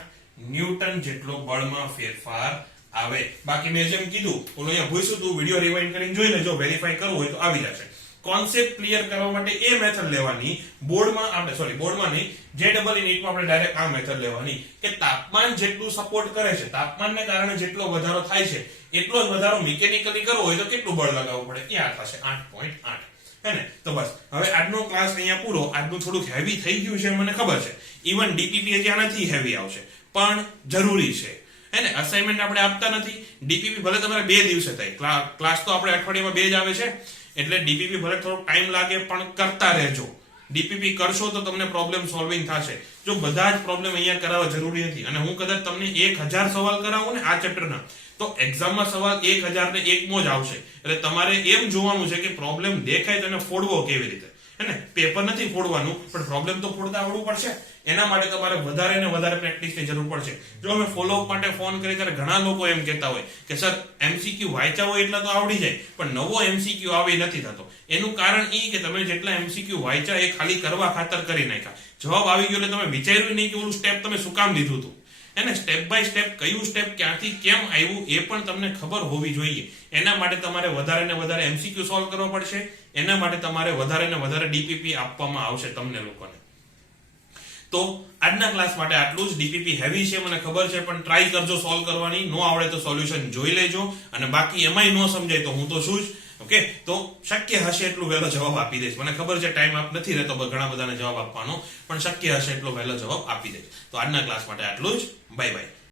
ન્યૂટન જેટલો બળમાં ફેરફાર આવે બાકી મેં જેમ કીધું ઓલો અહીંયા ભૂસ્યું તું વિડિયો રિવાઇન્ડ કરીને જોઈ લેજો વેરીફાઈ કરવું હોય તો આવી જશે કોન્સેપ્ટ ક્લિયર કરવા માટે એ મેથડ લેવાની બોર્ડમાં આપણે બોર્ડમાં નહીં JEE નીટમાં આપણે ડાયરેક્ટ આ મેથડ લેવાની કે તાપમાન જેટલું સપોર્ટ કરે છે તાપમાનને કારણે જેટલો વધારો થાય છે એટલો જ વધારો મિકેનિકલી કરવો હોય તો કેટલું બળ લગાવવું પડે એ આ થશે 8.8 હે ને તો બસ હવે આજનો ક્લાસ અહીંયા પૂરો આજનું થોડુંક હેવી થઈ ગયું છે મને ખબર છે ઈવન ડીપીપી હજી આનાથી હેવી આવશે પણ જરૂરી છે હે ને અસાઇનમેન્ટ આપણે આપતા નથી ડીપીપી ભલે તમારે 2 દિવસે થાય ક્લાસ તો આપણે અઠવાડિયામાં 2 જ આવે છે એટલે ડીપીપી ભલે થોડો ટાઈમ લાગે પણ કરતા રહેજો ડીપીપી કરશો તો તમને પ્રોબ્લેમ સોલ્વિંગ થશે જો બધા જ પ્રોબ્લેમ અહીંયા કરાવવા જરૂરી નથી અને હું કદાચ તમને 1000 સવાલ કરાવું ને આ ચેપ્ટરના તો એક્ઝામમાં સવાલ 1000 ને 1 મો જ આવશે એટલે તમારે એમ જોવાનું છે કે પ્રોબ્લેમ દેખાય તો એને ફોડવો કેવી રીતે હે ને પેપર નથી ફોડવાનું પણ પ્રોબ્લેમ તો ફોડતા આવડવું પડશે એના માટે તમારે વધારે ને વધારે પ્રેક્ટિસની જરૂર પડશે જો અમે ફોલો અપ માટે ફોન કરી ત્યારે ઘણા લોકો એમ કહેતા હોય કે સર એમસીક્યુ વાંચ્યા હોય એટલા તો આવડી જાય પણ નવો એમસીક્યુ આવે નથી થતો એનું કારણ એ કે તમે જેટલા એમસીક્યુ વાંચ્યા એ ખાલી કરવા ખાતર કરી નાખ્યા જવાબ આવી ગયો એટલે તમે વિચાર્યું નહીં કે ઓલું સ્ટેપ તમે શું કામ લીધું હતું એને સ્ટેપ બાય સ્ટેપ કયું સ્ટેપ ક્યાંથી કેમ આવ્યું એ પણ તમને ખબર હોવી જોઈએ એના માટે તમારે વધારે ને વધારે એમસીક્યુ સોલ્વ કરવો પડશે એના માટે તમારે વધારે ને વધારે ડીપીપી આપવામાં આવશે તમને લોકોને તો આજના ક્લાસ માટે આટલું જ ડીપીપી હેવી છે મને ખબર છે પણ ટ્રાય કરજો સોલ્વ કરવાની નો આવડે તો સોલ્યુશન જોઈ લેજો અને બાકી એમાંય નો સમજાય તો હું તો શું જ ઓકે તો શક્ય હશે એટલું વહેલો જવાબ આપી દઈશ મને ખબર છે ટાઈમ આપ નથી રહેતો ઘણા બધાને જવાબ આપવાનો પણ શક્ય હશે એટલો વહેલો જવાબ આપી દઈશ તો આજના ક્લાસ માટે આટલું જ બાય બાય